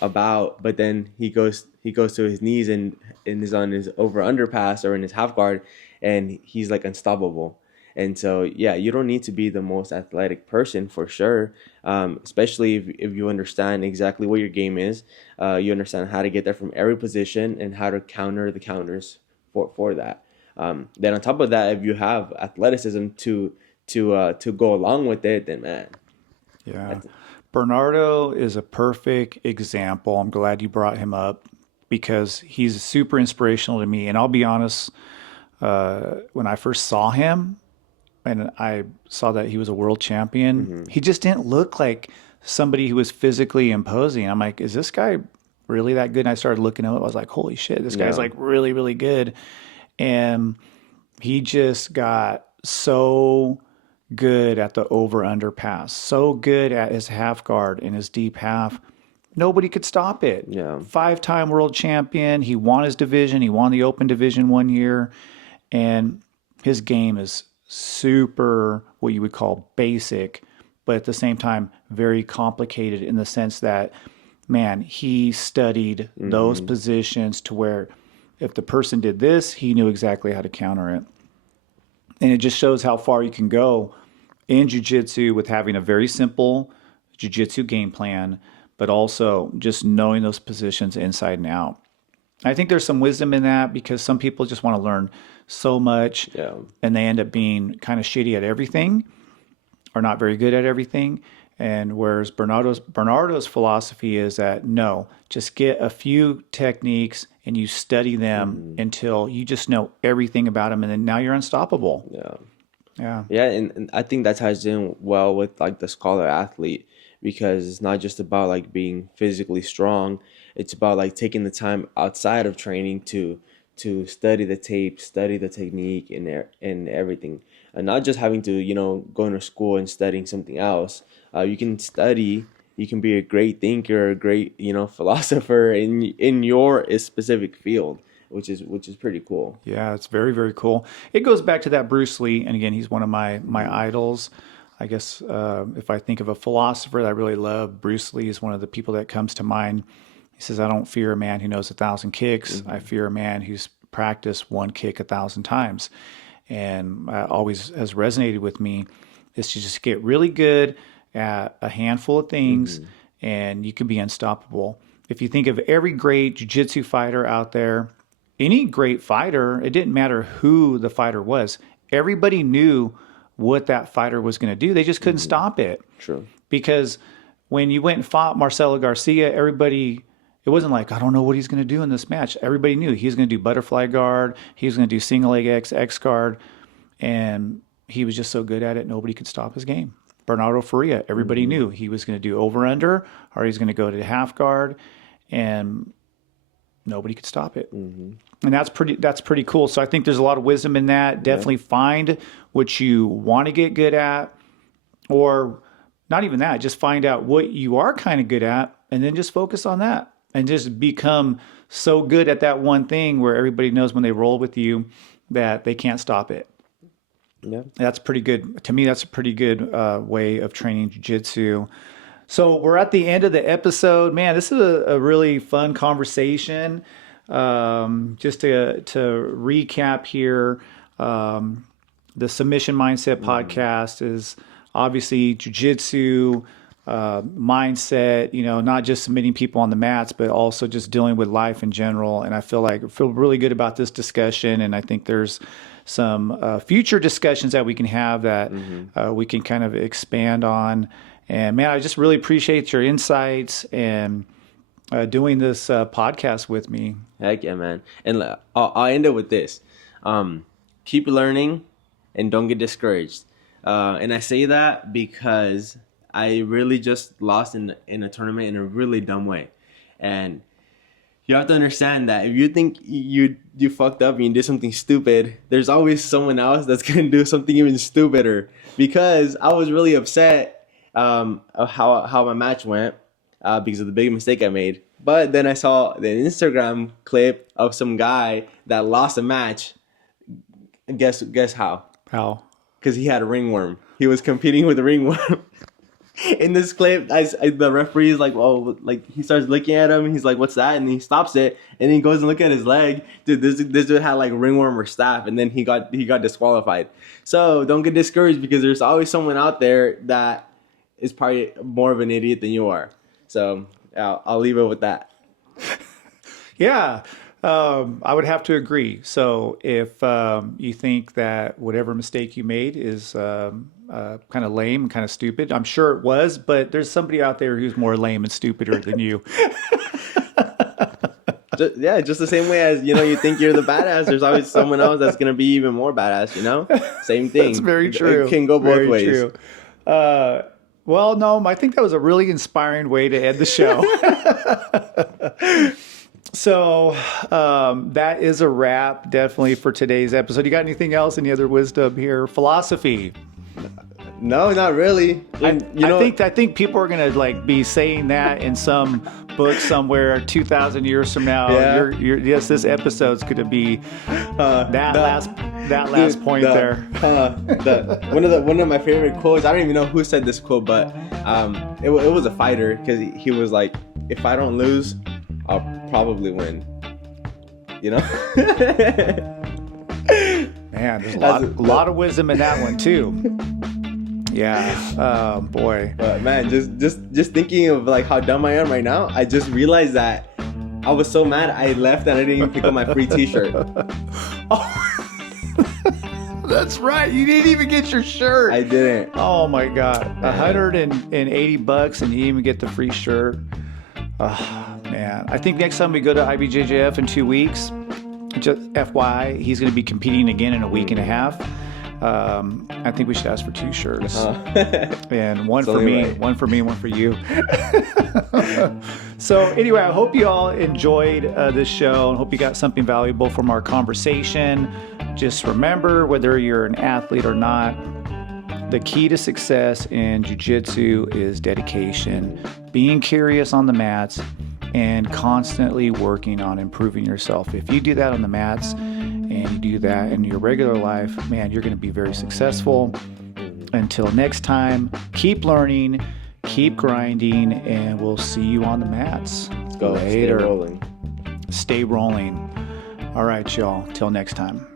about, but then he goes to his knees and is on his over underpass or in his half guard, and he's like unstoppable. And so, yeah, you don't need to be the most athletic person for sure, especially if you understand exactly what your game is. You understand how to get there from every position and how to counter the counters for that. Then on top of that, if you have athleticism to go along with it, then man. Yeah. Bernardo is a perfect example. I'm glad you brought him up, because he's super inspirational to me. And I'll be honest, when I first saw him, and I saw that he was a world champion, he just didn't look like somebody who was physically imposing. I'm like, is this guy really that good? And I started looking him up. I was like, holy shit, this guy's like really, really good. And he just got so good at the over under pass, so good at his half guard and his deep half. Nobody could stop it. Yeah. 5-time world champion. He won his division. He won the open division one year. And his game is super, what you would call basic, but at the same time, very complicated, in the sense that man, he studied those positions to where if the person did this, he knew exactly how to counter it. And it just shows how far you can go in jiu-jitsu with having a very simple jiu-jitsu game plan, but also just knowing those positions inside and out. I think there's some wisdom in that because some people just want to learn so much and they end up being kind of shitty at everything or not very good at everything. And whereas Bernardo's philosophy is that no, just get a few techniques and you study them until you just know everything about them, and then now you're unstoppable. Yeah. And I think that ties in well with like the scholar athlete, because it's not just about like being physically strong. It's about like taking the time outside of training to study the tape, study the technique and everything, and not just having to going to school and studying something else. You can study. You can be a great thinker, a great philosopher in your specific field, which is pretty cool. Yeah, it's very, very cool. It goes back to that Bruce Lee, and again, he's one of my idols. I guess if I think of a philosopher that I really love, Bruce Lee is one of the people that comes to mind. He says, I don't fear a man who knows 1,000 kicks. I fear a man who's practiced one kick 1,000 times. And always has resonated with me is to just get really good at a handful of things and you can be unstoppable. If you think of every great jiu-jitsu fighter out there, any great fighter, it didn't matter who the fighter was. Everybody knew what that fighter was going to do. They just couldn't stop it. True. Because when you went and fought Marcelo Garcia, it wasn't like, I don't know what he's going to do in this match. Everybody knew he's going to do butterfly guard. He was going to do single leg X guard. And he was just so good at it, nobody could stop his game. Bernardo Faria, everybody knew he was going to do over under, or he's going to go to half guard, and nobody could stop it. And that's pretty cool. So I think there's a lot of wisdom in that. Definitely find what you want to get good at, or not even that, just find out what you are kind of good at, and then just focus on that. And just become so good at that one thing where everybody knows when they roll with you that they can't stop it. Yeah, that's pretty good. To me, that's a pretty good way of training jiu-jitsu. So we're at the end of the episode. Man, this is a really fun conversation. Just to recap here, the Submission Mindset podcast is obviously jiu-jitsu, mindset, not just submitting people on the mats, but also just dealing with life in general. And I feel really good about this discussion. And I think there's some future discussions that we can have that we can kind of expand on. And man, I just really appreciate your insights and doing this podcast with me. Heck yeah, man. And I'll end it with this. Keep learning and don't get discouraged. And I say that because I really just lost in a tournament in a really dumb way. And you have to understand that if you think you fucked up and you did something stupid, there's always someone else that's going to do something even stupider. Because I was really upset of how my match went because of the big mistake I made. But then I saw the Instagram clip of some guy that lost a match. Guess how? How? Because he had a ringworm. He was competing with a ringworm. In this clip, the referee is like, "Well," like he starts looking at him. And he's like, "What's that?" And he stops it, and he goes and look at his leg. Dude, this dude had like ringworm or staph, and then he got disqualified. So don't get discouraged because there's always someone out there that is probably more of an idiot than you are. So I'll leave it with that. Yeah. I would have to agree. So if you think that whatever mistake you made is kind of lame and kind of stupid, I'm sure it was, but there's somebody out there who's more lame and stupider than you. Just the same way as, you think you're the badass, there's always someone else that's going to be even more badass, Same thing. That's very true. It can go both ways. True. Well, no, I think that was a really inspiring way to end the show. So that is a wrap, definitely, for today's episode. You got anything else? Any other wisdom here? Philosophy? No, not really. I think people are gonna be saying that in some book somewhere 2,000 years from now. Yeah. Yes, this episode's gonna be that last that last point there. One of my favorite quotes. I don't even know who said this quote, but it was a fighter, because he was like, "If I don't lose, I'll probably win." You know. Man, there's a lot of wisdom in that one too. Yeah. Boy. But man, just thinking of like how dumb I am right now, I just realized that I was so mad I left and I didn't even pick up my free T-shirt. Oh, that's right. You didn't even get your shirt. I didn't. Oh my God. $180 and you didn't even get the free shirt. Oh, man. I think next time we go to IBJJF in 2 weeks, just FYI, he's going to be competing again in a week and a half. I think we should ask for 2 shirts, and one for me, right. one for me, one for you. So anyway, I hope you all enjoyed this show and hope you got something valuable from our conversation. Just remember, whether you're an athlete or not, the key to success in jiu-jitsu is dedication, being curious on the mats, and constantly working on improving yourself. If you do that on the mats and you do that in your regular life, man, you're going to be very successful. Until next time, keep learning, keep grinding, and we'll see you on the mats. Let's go. Later. Stay rolling. Stay rolling. All right, y'all. Till next time.